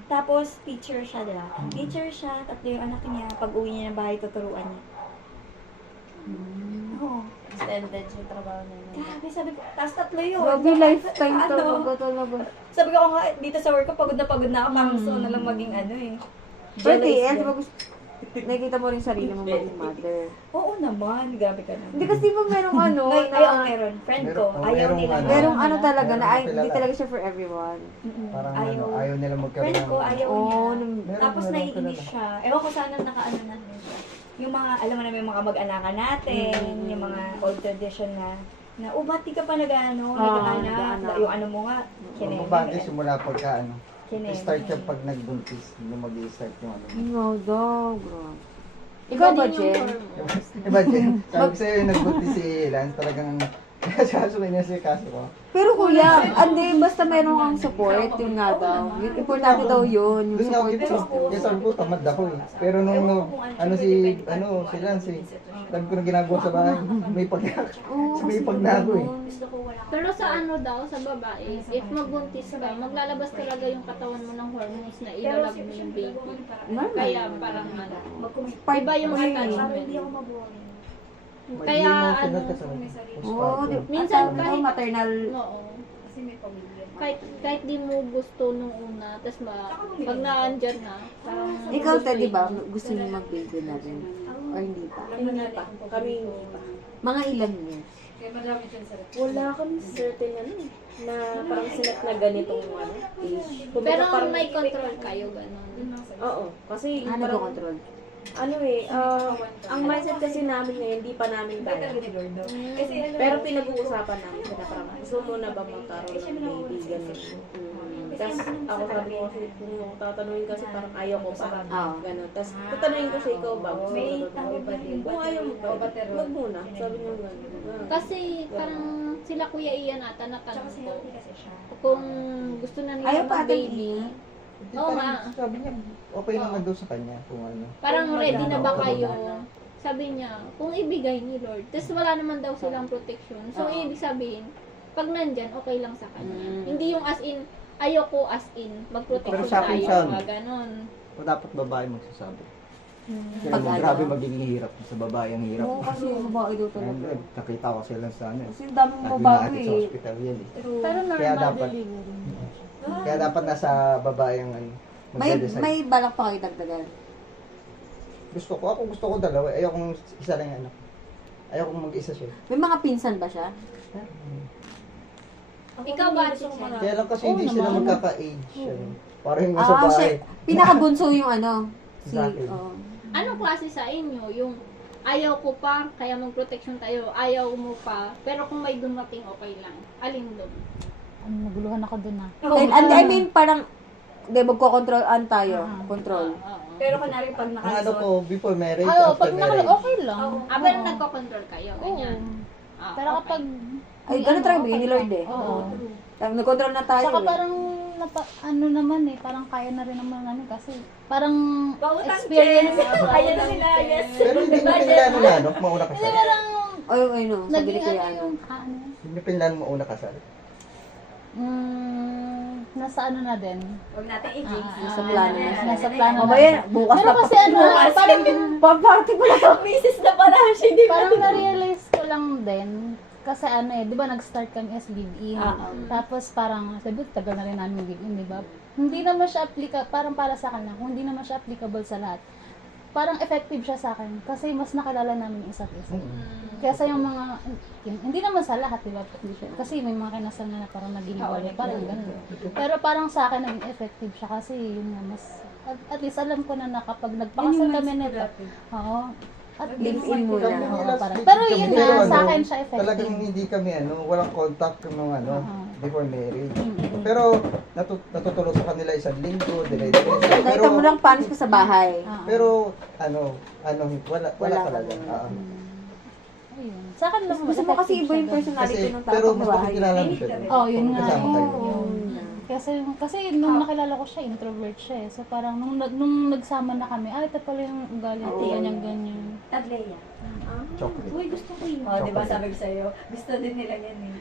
Tapos, teacher siya, diba? Teacher siya, 3 yung anak niya. Pag uwi niya ng bahay, tuturuan niya. Oo. Extended yung trabaho na yun. Grabe, sabi ko, tapos 3 yun. Grabe, lifetime Ano? talaga talaga. Sabi ko nga, dito sa work ko, pagod na ako. Parang gusto ko na lang maging eh. Pero Jealous eh, yan. nakikita mo rin sarili mo maging mother. Oo naman, grabe ka na. Hindi kasi di ba merong Meron. Friend ko, ayaw nila. merong ano talaga na Meron hindi kilala. talaga siya for everyone. Parang Ayaw. ayaw nila magkaroon Friend ko, ayaw niya. Meron, Tapos meron naiinis kilala. siya. Ewan ko sana nakaano na rin siya. Yung mga, alam mo na may mga mag-anakan natin, yung mga old tradition na, ba't di ka pa nag-ano, nag-anak, yung ano mo nga, Ang babae simula pagka Kineme. start siya pag nagbuntis, yung mag-i-start yung ano. No, dog, bro. Ikaw ba, Jen? Imagine, sabi ko sa'yo yung nagbuntis si Lance, talagang kasukin niya si kaso ko. Pero kuya, hindi, basta meron kang support, yun nga daw. Yun, importante daw yun, yung Doon nga ako support system. kaya sabi ko, tamad ako eh. Pero nung si Lance eh, sabi ko na ginagawa sa bahay, may pagnago eh. Pero sa ano daw, sa babae, if magbuntis ka, maglalabas talaga yung katawan mo ng hormones na ilalab mo yung baby. Kaya parang ano, iba yung attachment. Kaya ano, Oo, minsan kahit kahit, maternal, oo. Kahit di mo gusto nung una, tapos pag naandyan na, parang ikaw ta, di ba, gusto niyo mag-baby na rin? Or hindi pa? Hindi pa. Kami hindi pa. Mga ilan years? Wala kami certain na parang sinet na ganitong age. Kumbaga pero parang may control kayo, gano'n. Oo. Kasi Ano parang, ba control? ang mindset kasi namin ngayon, hindi pa namin kaya. Pero pinag-uusapan namin na parang gusto mo na ba magkaroon ng baby, ganun. Tapos ako sabi ko kasi kung tatanungin kasi parang ayaw ko pa, ganun. Tapos tatanungin ko sa ikaw ba, gusto mo na ba? Kung ayaw mo pa, wag muna. Sabi niya ganun. Kasi parang sila Kuya Ian ata natanong ko kung gusto na nila Ayaw pa ata mag-baby. Oo nga. Sabi niya, okay naman daw sa kanya kung ano. Parang ready na ba kayo? Sabi niya, kung ibigay ni Lord. Tapos wala naman daw silang protection. So, ibig sabihin, pag nandyan, okay lang sa kanya. Hindi yung as in, ayoko as in, Pero mag-protection sa akin tayo. siya, Mga ganon. O dapat babae magsasabi. Kaya Pag ano? grabe magiging hirap sa babae ang hirap. Oo, kasi yung babae daw talaga. Ayun, nakita ko sila sa ano. Kasi ang daming Lagi babae natin sa eh. hospital yan eh. Pero Kaya normal dapat- delivery. Kaya dapat nasa babae ang ano, magde-decide. May balak pa kayo dagdagan. Gusto ko dalawa. Ayokong isa lang yung anak. Ayokong mag-isa siya. May mga pinsan ba siya? Ikaw ba, Chichen? Kaya lang kasi Oo hindi sila naman. magkaka-age. Ano. Parang yung nasa bahay. siya. Pinakabunso yung ano. Si, Sa akin. oh. Anong klase sa inyo? Yung ayaw ko pa, kaya mag-protection tayo, ayaw mo pa, pero kung may dumating, okay lang. Alin doon? Naguluhan ako dun ah. And I mean, parang, hindi, magkocontrol-an tayo. Control. Pero kunwari pag Ang ano nakasuot, ko, before marriage, Ay, after pag marriage. okay lang. Pero nagko-control kayo, Oo. ganyan. Ah, Pero okay. kapag... Ay, ganun talaga bigay ni Lord eh. Oo. Nag-control na tayo Saka eh. parang, ano naman eh, parang kaya na rin naman ano kasi, parang pautang experience. Ayan na sila, yes. Pero hindi mo pinilano na, no? Mauna Hindi, kasal. parang Ay, ano, sabi ni naging Kuya ano ano. yung, ano, Hindi mo pinilano mauna kasal. nasa ano na din. Huwag natin i-jinx. Nasa plano na. Nasa plano O na ba din. yan? Bukas Pero na kasi ano, parang, pa-party ko na to. Misis na pala siya, di ba? parang na-realize ko lang din, kasi ano eh, di ba nag-start kami as live-in. Tapos parang, sabi ko, tagal na rin namin live-in, di ba? Hindi naman siya applicable, parang para sa akin lang, kung hindi naman siya applicable sa lahat, parang effective siya sa akin kasi mas nakilala namin yung isa't isa. Kesa yung mga, hindi naman sa lahat, di ba? Kasi may mga kinasal na parang naging wala, parang ganun. Pero parang sa akin naging effective siya kasi yun nga mas, at least alam ko na kapag nagpakasal kami nito, oo, at least Live-in mo na. Oo, parang. Pero yun Pero na, sa ano, akin siya Talagang effective. hindi kami walang contact nung before marriage. Pero natutulog sa kanila isang linggo, dire-diretso. Nakita mo lang panis ko sa bahay. Pero wala Wala talaga. talaga. Ayun. Sa akin lang Gusto mo kasi iba yung personality Kasi, ng tao pero sa mas bahay. makikilala mo siya. Oh, yun nga. Kasama kayo. Yun. Kasi nung nakilala ko siya, introvert siya eh. So parang nung nagsama na kami, ito pala yung ugali ko, ganyan. At Leia. Chocolate. Uy, gusto ko yun. Oh, di ba sabi ko sa'yo, gusto din nila yan eh.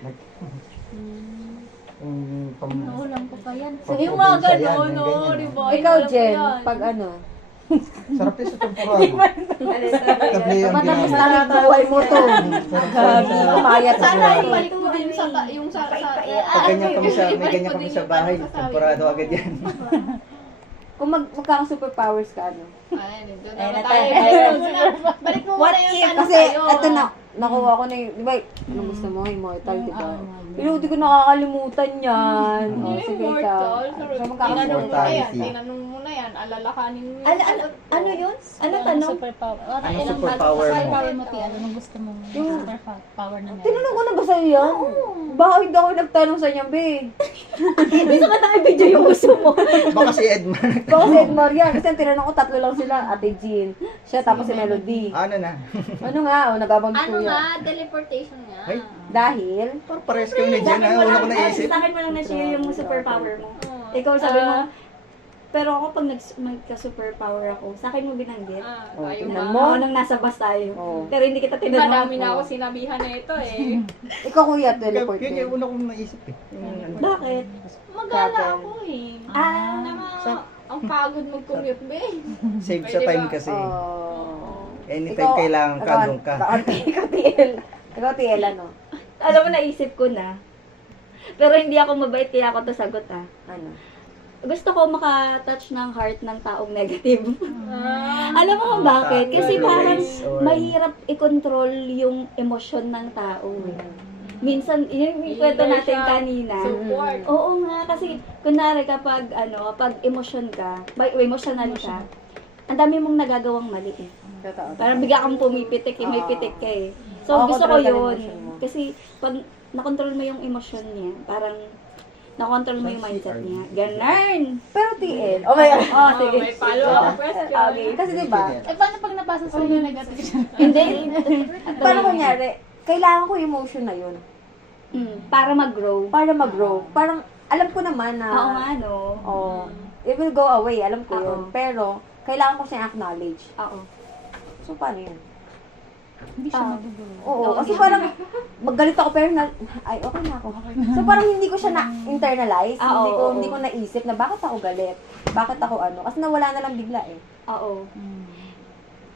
Naulang ko pa yan. Yung mga gano'n, gano'n, no, di ba? Ikaw, Jen, pag ano, Sarap yung sa temporado. Tabi ang matapos ginamit. lang ang buhay mo to. Kumayat sa Sana buhay. ibalik mo din sa, yung sa, Pag ganyan kami may ganyan kami sa bahay, temporado agad yan. Kung magkaka-superpowers ka, ano? Ayun, doon Ayun na na tayo. tayo. Balik mo What muna yung if? tanong Kasi, sa'yo. eto na, nakuha ko na yung, di ba, ano gusto mo, immortal, di ba? Pero hindi ko nakakalimutan yan. O, sige ka. So, Tinanong mo na yan, Immortality. tinanong mo na yan, alalahanin mo Ano yun? Ano tanong? Superpower. Ano superpower mo? Superpower mo, Tia. Ano gusto mo? Superpower na meron. Tinanong ko na ba sa'yo yan? Baka hindi ako nagtanong sa inyo, be. Gusto ka na i-video yung gusto mo. Baka si Edmar. Baka si Edmar yan. Kasi ang tinanong ko, tatlo lang sila. Ate Jean, siya, tapos si Melody. Ano na? Ano nga, nagabang Ano kuya. nga, teleportation nga. Ay. Dahil, Parang pares kami ni Jen. Una ko naisip. Sa akin mo lang na-share yung superpower mo. Ikaw sabi mo, pero ako pag magka-superpower ako, sa akin mo binanggit. Ayaw tingnan ba? mo. Ako nang nasa bus tayo. Oo. Pero hindi kita Diba, tinanong. dami na ako sinabihan na ito eh. ikaw kuya, Yun teleport yung din. una kong naisip eh. Yung ano. Bakit? Magala Travel. ako eh. Ah, Ang pagod mag-commute, be. Save sa time kasi. Oh. Anytime kailangan ka, doon ka. Ikaw, TL. Ikaw, TL, ano? alam mo, naisip ko na. Pero hindi ako mabait, kaya ako to sagot Ano? Gusto ko makatouch ng heart ng taong negative. Alam mo kung bakit? Kasi parang mahirap i-control yung emosyon ng tao. Minsan, yun yung kwento natin kanina. Support. Oo nga, kasi kunwari kapag emosyon ka, emotional ka, ang dami mong nagagawang mali eh. Totoo. Parang bigla kang pumipitik, may pitik ka eh. So, gusto ko control ka ng yun. emosyon mo. Kasi pag nakontrol mo yung emosyon niya, parang nakontrol mo yung mindset niya. Ganun! Pero TL, oh my God. Oh, sige. May follow-up question. Okay, kasi diba, Eh, paano pag napasa sa inyo negative siya? Hindi. paano kunyari, kailangan ko emotion na yun Para mag-grow. para mag-grow. Parang, alam ko naman na, Oo nga, no? oh, it will go away, alam ko Oo. yun. Pero, kailangan ko siyang acknowledge. Oo. So, paano yun? Hindi siya magugulo. Oo, kasi parang, maggalit ako, pero ay, okay na ako. So, parang hindi ko siya na-internalize. Ah, oo. Hindi ko naisip na bakit ako galit. Bakit ako ano. Kasi nawala na lang bigla eh. Oo.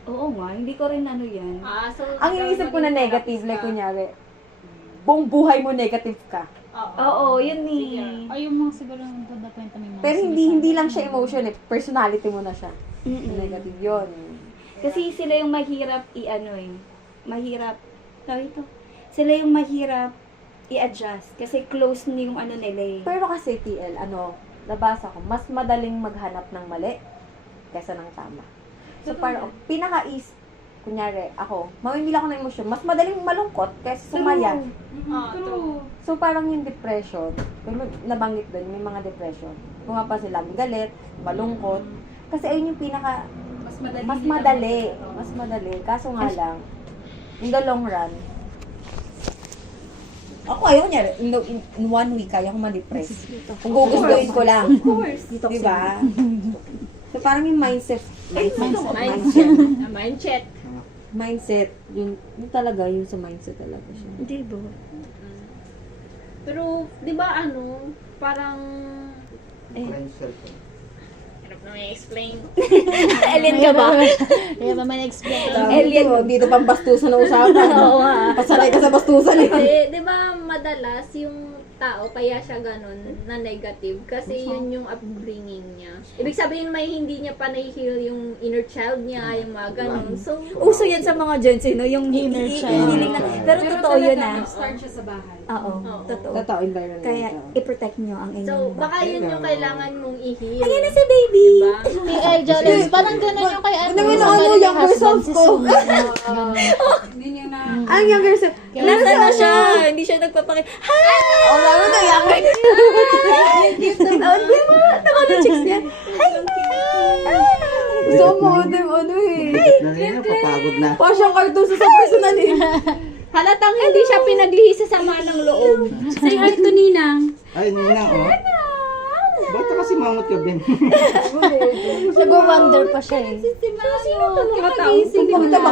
Oo nga, hindi ko rin ano yan. So, Ang iniisip ko na negative, like kunyari, buong buhay mo negative ka. Oo, yun eh. Ay, yung mga siguro to the point na may mga Pero hindi lang siya emotion eh. Personality mo na siya. Mm-mm. Negative yun. Kasi sila yung mahirap mahirap, tawag ito, sila yung mahirap i-adjust. Kasi close na yung ano nila eh. Pero kasi TL, nabasa ko, mas madaling maghanap ng mali kaysa ng tama. So parang, kunyari, ako, mamimila ko ng emosyon, mas madaling malungkot kaysa sumaya. True. So parang yung depression, nabanggit doon, may mga depression. Kung nga pa sila, galit, malungkot. Kasi ayun yung mas madali. Kaso nga lang, in the long run, ako ayaw niya, in 1 week, kaya ko ma-depress. Kung gugustuhin ko lang. Of course. Diba? So parang yung mindset. Mindset. Yun talaga, yun sa mindset talaga siya. Hindi ba? Pero, di ba parang, Friend cellphone. hirap na may explain. Alien ka ba? Kaya pa may explain. Dito pang bastusan na usapan. Oo nga. Pasanay ka sa bastusan eh. Kasi, di ba, madalas yung tao, kaya siya ganun, na negative, kasi yun yung upbringing niya. Ibig sabihin, may hindi niya pa na-heal yung inner child niya, yung mga ganun. So, Uso yan sa mga Gen Z, no? Yung Inner child. healing na. Pero totoo yun ah. Start siya sa bahay. Oo, totoo. Totoo, environment. Kaya i-protect nyo ang inyong so baka yun yung kailangan mong i-heal. Ayan na si baby! Diba? TL Jolens, parang ganun yung kay ano. Ano, sa Maling younger Husband, self si ko. Sue. Ang younger self. Nasa na siya! Hindi siya nagpapakita. Hi! Oh, lalo na younger. Ako na chicks niya. Gusto mo ano eh. Na rin, papagod na. Pa siyang cartoon sa personal eh. Halatang hindi siya pinaglihi sa sama ng loob. Say hi to Ninang. Ay, Ninang, oh. Bata kasi mamot ka, Ben. Nag-wonder pa siya eh. Bakit ba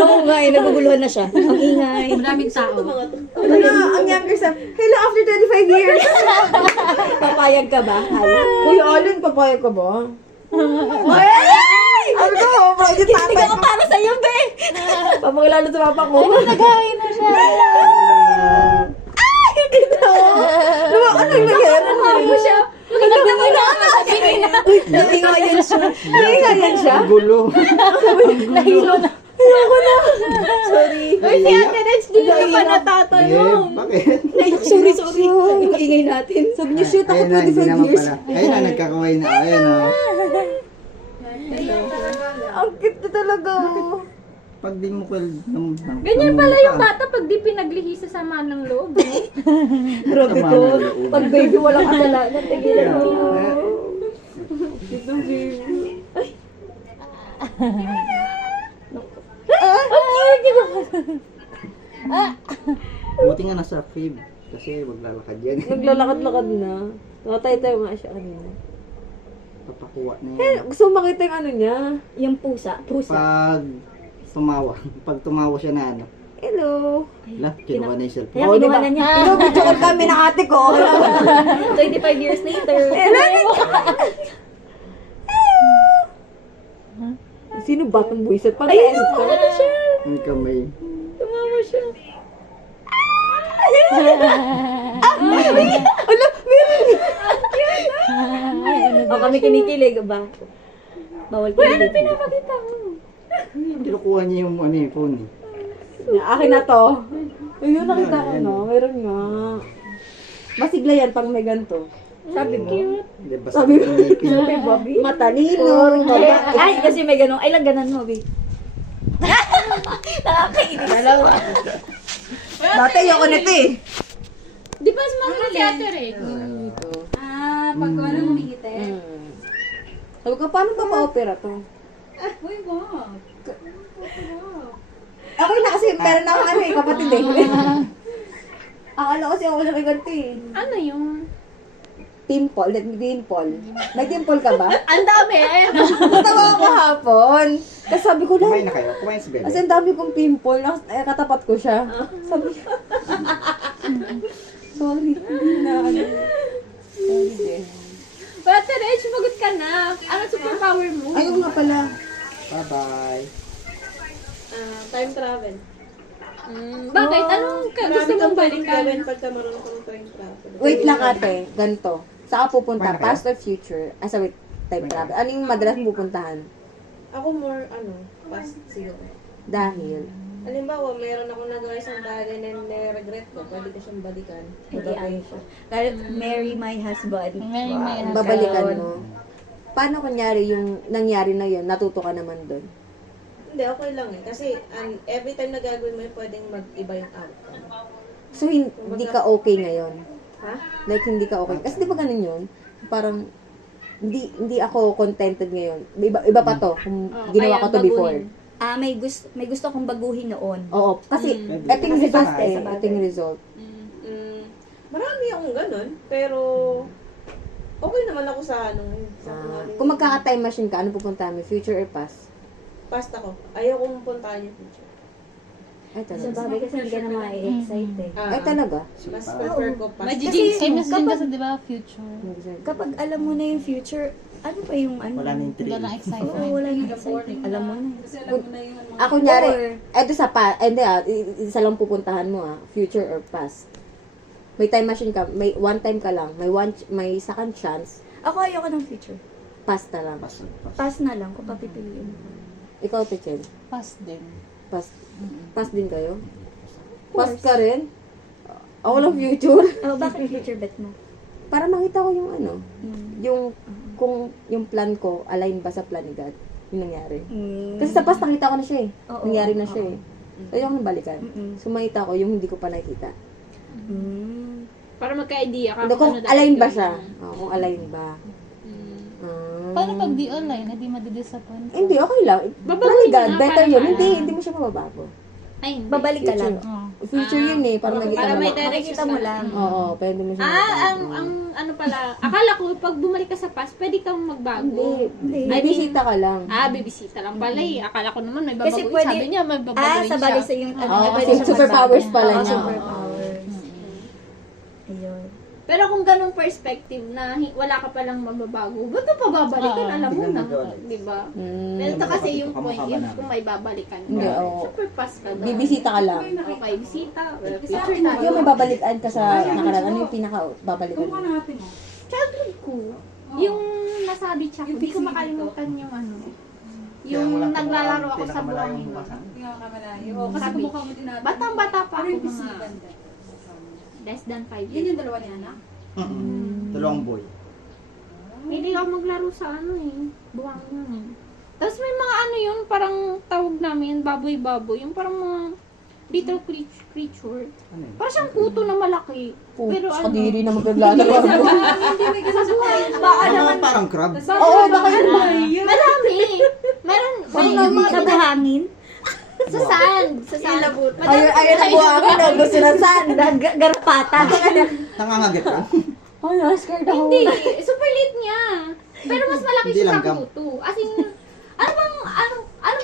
Oo nga eh, naguguluhan na siya. Ang ingay. Maraming tao. ang younger self? Hello, after 25 years. Papayag ka ba? Kuya Allen, papayag ka ba? Ay! Ano to? Project Hindi tatay ka para sa'yo, be! Papakilala sa papa ko. Naghain na siya. Diba, ano yung nangyari? Ano siya? Naingayan siya. Nangyari siya? Gulo. Nahilo na. Sorry. Uy, si Ate Reg, di ka pa Ben, natatanong. bakit? Sorry. Yung ingay natin. Sabi niya, shit, ako Ayun na, hindi 25 naman years. pala. Ayun na, nagkakaway na. Ayun, oh. Ang cute na talaga. Pag di mo Ganyan pala yung bata pag di pinaglihi sa sama ng loob. Grabe ko. Pag baby, walang kasalanan. Tigilan mo. Buti nga nasa fib. Kasi maglalakad yan. Naglalakad-lakad na. Nakatay-tayo nga siya kanina. Papakuha na yan. Gusto mo makita yung ano niya? Yung pusa. Pag tumawa siya na ano. Hello. Kinuha na yung cellphone. Kaya kinuha na niya. Hello, video call kami ng ate ko. 25 years later. Sino batang buwisit? Pag Ayun, ano na siya? Ang kamay. Tumawa siya. O kami kinikilig ba? Bawal kinilig. Pinapakita mo. Kinukuha niya yung ano yung phone. Akin na to. Ayun, nakita ko no. Meron nga. Masigla yan pang may ganito. Sabi mo. Hindi ba sabi ko Matalino. Ay, kasi may ganun. Ay, lang ganan mo, babe. Nakakainis. Dalawa. Dati ayoko nito eh. Di ba mga si Ate Reg? Pag ano humigite. Sabi ko, paano ba pa-opera to? Uy, wow. Ako na kasi meron ako ano eh, kapatid eh. Akala ko kasi ako na may ganito eh. Ano yun? Dimple, May dimple ka ba? Ang dami eh. Natawa ako hapon. Kasi sabi ko Kumain lang, na kayo? Kumain si Bebe? kasi ang dami kong pimple, katapat ko siya. Sabi ko, sorry, na ano. Sorry, Jen. Ate Reg, sumagot ka na. Ano superpower mo? Ayun nga pala. Bye-bye. Time travel. Bakit? Anong gusto Marami mong kang pwedeng balikan? gawin pagka marunong ka ng time travel. Wait lang ate, ganito. Saan ka pupunta? Paano kayo? Past or future? Wait, time travel. Ano yung madalas mong pupuntahan? Ako more, past siguro. Dahil, Halimbawa, meron akong nagawa isang bagay na nire-regret ko, pwede ko siyang balikan. Hindi siya. Kaya marry my husband. Marry my husband. babalikan mo. Paano kunyari yung nangyari na yun, natuto ka naman doon? Hindi, okay lang eh. Kasi every time na gagawin mo yun, pwedeng mag-iba yung outcome. So, hindi ka okay ngayon? Ha? Like, hindi ka okay. Kasi di ba ganun yun? Parang, hindi ako contented ngayon. Iba pa to, kung ginawa ko to before. May gusto akong baguhin noon. Oo, kasi, ito yung result eh. Ito yung result. Marami akong ganun, pero okay naman ako sa Kung magkaka-time machine ka, ano pupuntahan mo? Future or past? past ako. Ayaw kong puntahan yung future. Ay, Sa talaga. bagay kasi hindi ka na ma-excite eh. Ay, talaga. Mas prefer ko past. Famous din kasi, di ba, future. Kapag alam mo na yung future, ano pa yung ano? Wala na yung thrill. Wala na excited. Oo, wala yung exciting. Alam mo na. Ako, nyari, eto sa isa lang pupuntahan mo future or past. May time machine ka, may one time ka lang, may second chance, Ako ayoko ng future. past na lang. Pass na lang kung papipiliin. Ikaw, Tichel, Pass din. past din kayo? Past ka rin? Ako lang future. Oh, bakit future bet mo? Para makita ko yung yung kung yung plan ko align ba sa plan ni God, yung nangyari. Kasi sa past nakita ko na siya eh. Oo. Nangyari na siya eh. So, yung nang balikan. Mm-mm. So, makita ko yung hindi ko pa nakikita. Para magka-idea ka. Hindi, kung dapat align ba gawin. siya? Kung align ba. Paano pag di online, hindi madidisappoint? Hindi, okay lang. Babaguhin God, mo na, better para yun. maalam. Hindi mo siya mababago. Ay, hindi. Babalik ka lang. Future yun eh. Para nakita Para mo may lang. direction mo lang. Oo, pwede mo siya ang ano pala, akala ko pag bumalik ka sa past, pwede kang magbago. Hindi. May bisita ka lang. Bibisita lang pala eh. Akala ko naman may Kasi babaguhin. pwede- Sabi niya may babaguhin Sa bagay sa siya. yung Oo, pwede kasi siya superpowers magbago. pala Oo, niya. superpowers. Ayun. Pero kung ganong perspective na wala ka palang mababago, ba't mo pababalikan? Alam mo na, di ba? Ito kasi yung point, yung kung may babalikan Hindi, ka. oo. Super fast ka ba? Bibisita ka lang. Okay, bisita. Future na. Yung may babalikan ka sa nakaraan, ano yung pinaka-babalikan mo? Childhood ko. Yung nasabi siya ko, di ko makalimutan yung ano. Yung naglalaro ako sa buhangin. Sabi, batang-bata pa ako mga less than 5 years. Yan yung dalawa niya, anak? Dalawang boy. Hindi ako maglaro sa ano eh, buhangin. Tapos may mga ano yun, parang tawag namin, baboy-baboy. Yung parang mga little creature. Ano yun? Parang siyang kuto na malaki. Pero ano, Kadiri na maglalaro. baka naman, Parang crab. Oo, baka yun ba? marami. Meron, may Sa buhangin? sa sand. Sa sand. Ayun ang buhangin na gusto na saan. Garapata. Nangangagat ka? Ay, na-scared ako. Hindi, super liit niya. Pero mas malaki Hindi siya sa langgam. kuto. As in, ano bang,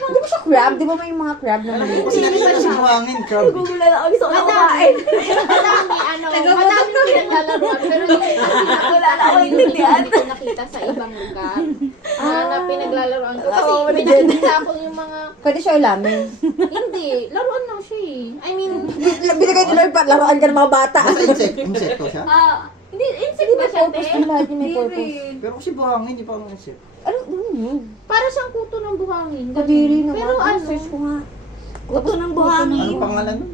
Di ba siya crab? Di ba may mga crab na maliit? Kasi nakita ko sa buhangin, crab. Gugula na kami sa kumakain. madami pinaglalaroan. Pero hindi Wala na ako intindihan. ko nakita sa ibang lugar. Na pinaglalaroan ko. Kasi Oo, may legit. nakita ko yung mga, Pwede siya ulamin. hindi, laruan lang siya eh. I mean, Binigay ni Lord, laruan ka ng mga bata. Basta insekto siya. hindi, insect ba siya, te? Lahat niya may purpose. Pero kasi buhangin, di pa ako insect. Ano yun? Para siyang kuto ng buhangin. Kadiri naman. Pero ano, Search ko nga. Kuto ng buhangin. Ano pangalan nun?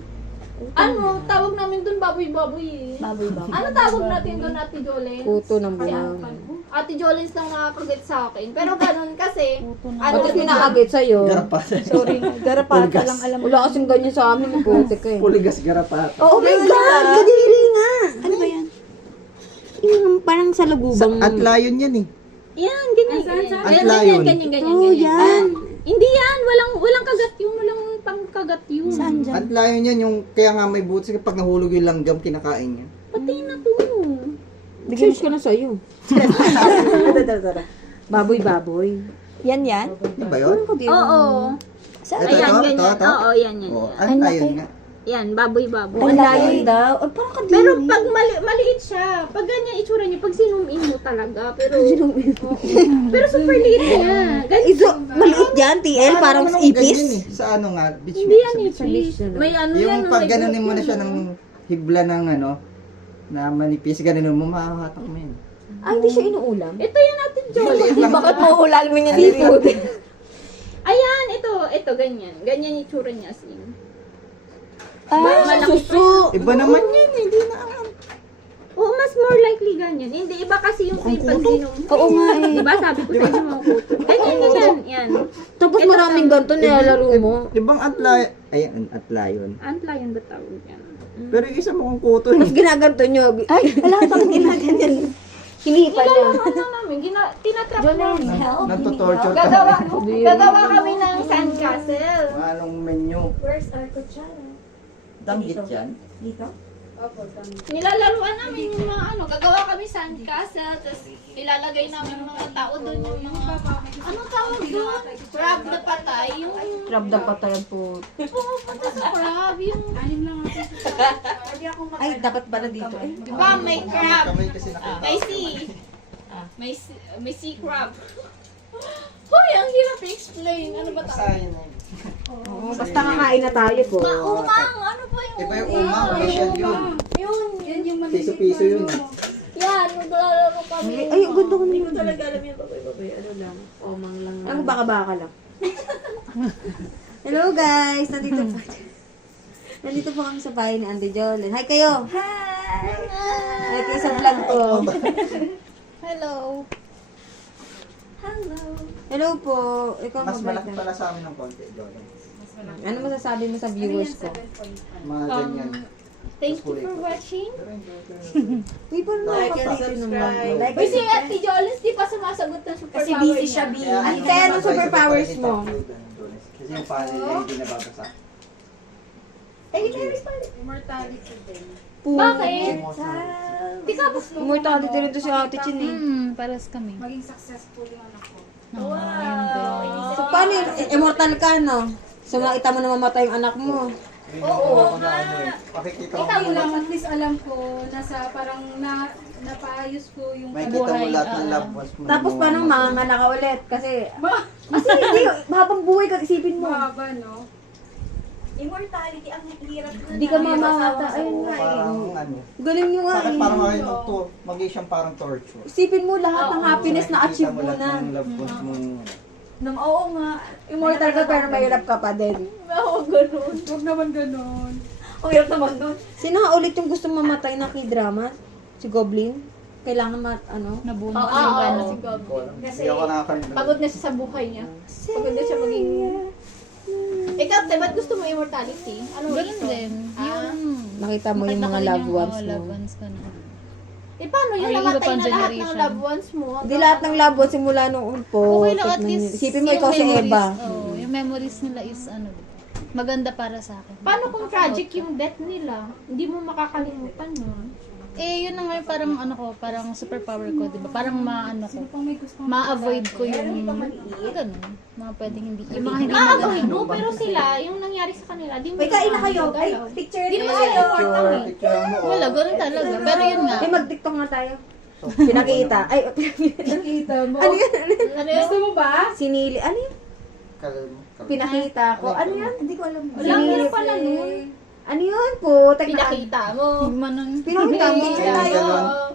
tawag namin dun baboy-baboy eh. Baboy ba? Ano tawag natin doon, Ate Jolene? Kuto ng buhangin. Ate Jolene lang nakakaget sa akin. Pero ganun kasi, ano, Bakit pinakagit sa'yo? Garapata. Sorry. Garapata Pulgas. lang alam mo. Wala kasing ganyan sa amin. Putik ka eh. Puligas garapata. Oh my God! Kadiri nga! Ano ba yan? Yung parang sa lagubang. At layon yan eh. yan, ganyan. Antlayon. Ganyan. Oh, yan. Hindi yan, walang kagat yung, walang pangkagat yun. Saan dyan? At layon yan, yung kaya nga may butas pag nahulog yung langgam, kinakain niya. Pati na to. Search ko na sa'yo. Baboy-baboy. Yan. Ano ba yun? Oo. Ito, Ayan, ito, ganyan. ito. Oo, yan. Oh, ang layon nga. Yan, baboy-baboy. Ang layo daw. Oh, parang kadiri. Pero pag maliit siya, pag ganyan itsura niya, pag zoom in mo talaga, pero pero super liit niya. Maliit yan, TL, parang Ganyan ipis. eh. Sa ano nga, beach Hindi yan Sa beach na lang. May ano yan. Yung pag may ganunin mo buko. na siya ng hibla ng ano, na manipis, ganunin mo, mahahatak mo yun. Ay, hindi siya inuulam. Ito yan natin, John. Maliit lang. Bakit mo ulam mo niya Maliit lang. Ayan, ito, ganyan. Ganyan yung tsura niya, Sim. Ah, susu. Iba naman yan, hindi na. Oo, mas more likely ganyan. Hindi, iba kasi yung pag ginom. Oo nga eh. Diba sabi ko sa inyo mga kuto. Ganyan yan, yan. Tapos maraming ganito nilalaro mo. Ibang atlay, ay, atlayon. Antlion ba tawag yan? Pero yung isa mo kung kuto Tapos eh. ginaganto nyo. Ay, wala kang ginaganyan. Hinipa niya. Ano namin, tinatrap namin. Natutorture ka. Gagawa kami ng sandcastle. Anong menu? Where's our kutsara? Danggit yan. Dito? Nilalaruan namin yung mga ano, gagawa kami sandcastle, tapos ilalagay namin yung mga tao doon, yung mga, anong tawag doon? Crab na patay, yung, Crab na patay po. pumunta sa crab, yung, Ay, dapat pala dito. Eh. diba, may crab, Kamay kasi nakita. may sea crab. Hoy, ang hirap i-explain, ano ba tawag? Sayang na yun. Oo, basta kakain na tayo po. Maumang, ano ba yung Iba yung umang, facial yun. Yun yung Piso-piso yun. Yan, maglalaro kami. Ay, ang ganda ko Hindi ko naman. talaga alam yung baboy. Ano lang, omang lang. Ang baka-baka lang. Hello guys! Nandito po. Nandito po kami sa bahay ni Ate Jolene. Hi kayo! Hi! Hi kayo sa vlog ko. Hello. Hello po. Ikaw Mas mabait malaki na. pala sa amin ng konti, Jordan. Ano masasabi mo sa viewers ko? Mga ganyan. Thank you for watching. Uy, parang Like and nakakapit subscribe. Like Uy, si Ate Jolens, di pa sumasagot ng superpower Kasi busy siya, niya. Ante, anong superpowers mo? Kasi yung panel ay hindi nababasa. Bakit? Di ka ba? Immortality rin to si Ate Chin eh. Paras kami. So, paano yun? Immortal ka, no? So, makita mo na mamatay yung anak mo. Oo. Pakikita Kita mo mo lang. At least alam ko, nasa parang napaayos ko yung may kita mo lahat ng loved ones mo. Tapos, paano manganganak ka ulit? Kasi hindi, habang buhay ka, isipin mo. Mahaba, no? Immortality, ang hirap na. Hindi ka mamamata. Ayun nga eh. Parang ano. Galing nyo nga Bakit eh. parang kayo to, mag-i siyang parang torture. Isipin mo lahat ng happiness na Nakikita achieve mo lahat na. ng loved ones mo. Oo nga. Immortal ka pero mahirap ka pa din. Oo, ganun. Huwag naman ganun. Ang hirap naman doon. Sino nga ulit yung gusto mamatay na k-drama? Si Goblin? Kailangan Nabunot Oo, yung ano. si Goblin. Hindi ako nakakalimutan. Pagod na siya sa buhay niya. Pagod na siya maging... Ikaw, te, ba't gusto mo immortality? Ano Ganun reason? din. Yung... Nakita mo yung mga loved ones mo. loved ones ko na. Eh, paano yun? Or yung iba Namatay pang na lahat ng generation. loved ones mo. Hindi lahat ng loved ones simula nung ulpo. Okay lang, at least Isipin mo yung ikaw si memories, Eva. Oh, yung memories nila is ano, maganda para sa akin. Paano kung tragic yung death nila? Hindi mo makakalimutan yun. Eh, yun na nga yung parang ano ko, parang superpower ko, di ba? Parang maano ko, ma-avoid ko yung ganun. Mga pwedeng hindi, yung mga hindi Avoid maganda. mo, pero sila, yung nangyari sa kanila, di mo May kain na kayo. Ay, galaw. picture Di mo na sila kayo. immortal eh. Picture mo. Wala, ganun talaga. Pero yun nga. Eh, mag-tiktok nga tayo. Pinakita. Ay, Nakita mo. ano yan? Ano yun? Gusto mo ba? Sinili. Ano yan? Pinakita ko. Ano yan? Hindi ko alam. Walang meron pala nun. Ano yun po? Pinakita mo. Manang, Pinakita mo. Picture tayo.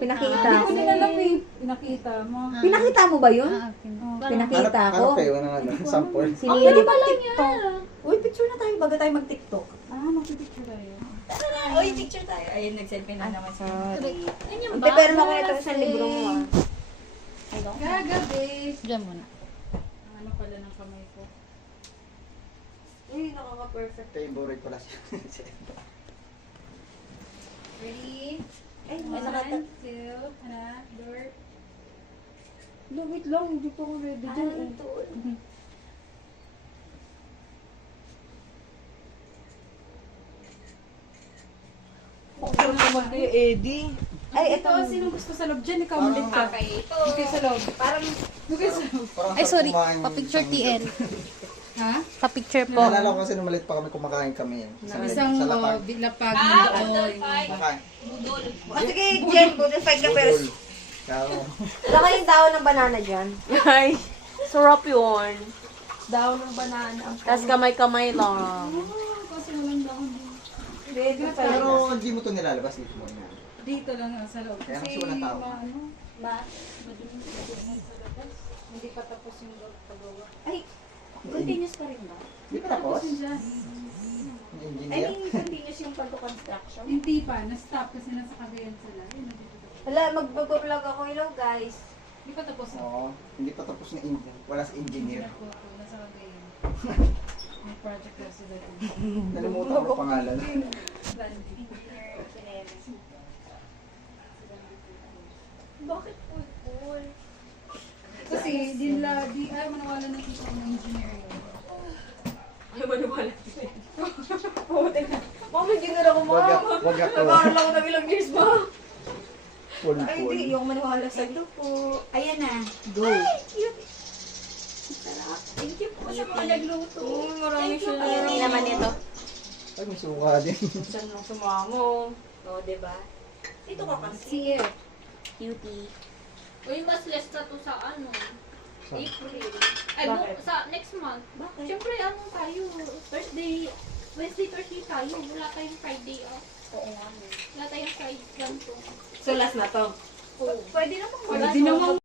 Pinakita Hindi ko. ko din alam eh. Pinakita mo. Pinakita mo ba yun? akin. Pinakita ko. Ano kayo ng ano? Sample. Ang Sinili. meron pala niya. Uy, picture na tayo bago tayo mag-tiktok. Magpipicture tayo. Uy, picture tayo. Ayun, nag-selfie na naman siya. Ganyan Ante, pero ako nito sa libro mo ah. Gagabi. Diyan muna. Ano pala ng kamay ko? Uy, nakaka-perfect. Favorite ko lang siya. Ready? Ay, One, two, door. No, wait lang. Hindi pa ako ready dyan eh. naman kayo, Eddie. Ay, ito. Sino gusto sa loob dyan? Ikaw malit ka. Okay, ito. Okay sa loob. Parang, Parang Ay, sorry. kumain yung Pa-picture isang TL. Ha? Pa-picture po. Naalala ko kasi nung maliit pa kami kumakain kami yan. Isang sa lapag. bilapag ah, na budol doon. fight. Kumakain. O sige, Jen, budol fight ka pero... Budol. Kaya, Wala kayong tao ng banana dyan. Ay, sarap yun. Daw ng banana. Tapos kamay-kamay lang. Kasi walang dahon din. Pero hindi mo to nilalabas dito mo na. Dito lang sa loob. Kaya kasi walang tao. Hindi pa tapos yung paggawa. Ay, continuous pa rin ba? Hindi pa tapos? Kasi dyan. I Engineer? mean, continuous yung pagko-construction. Hindi pa. Na-stop kasi nasa Cagayan sila. Yun, nandito pa. Hala, mag-vlog ako. Hello guys. Hindi pa tapos. Oo. Hindi pa tapos na engineer. Wala sa engineer. Nasa Cagayan. May project na sila. Nalimutan ko ang pangalan. Bakit pulpul? Kasi, ayaw manawala ng kita ng engineer yun. Ay, maniwala sila. Puti na. Mama, engineer ako, Wag mama. ako. Wag ako. Nag-aaral ako ng ilang years ba? Full. Yung maniwala sa ito po. Ayan na. Go. Cute. Sarap. Thank you po sa mga nagluto. Marami siya. Hindi naman ito. Ay, may suka din. Saan nung sumango? O, diba? Dito ka kasi. Sige. Cutie. Uy, mas less na to sa ano, April. Ay, Bakit? sa next month. Bakit? Siyempre, ano tayo, Wednesday, Thursday tayo. Wala tayong Friday off. Oo nga. Wala tayong Friday ganito. So, last na to. Pwede naman Pwede naman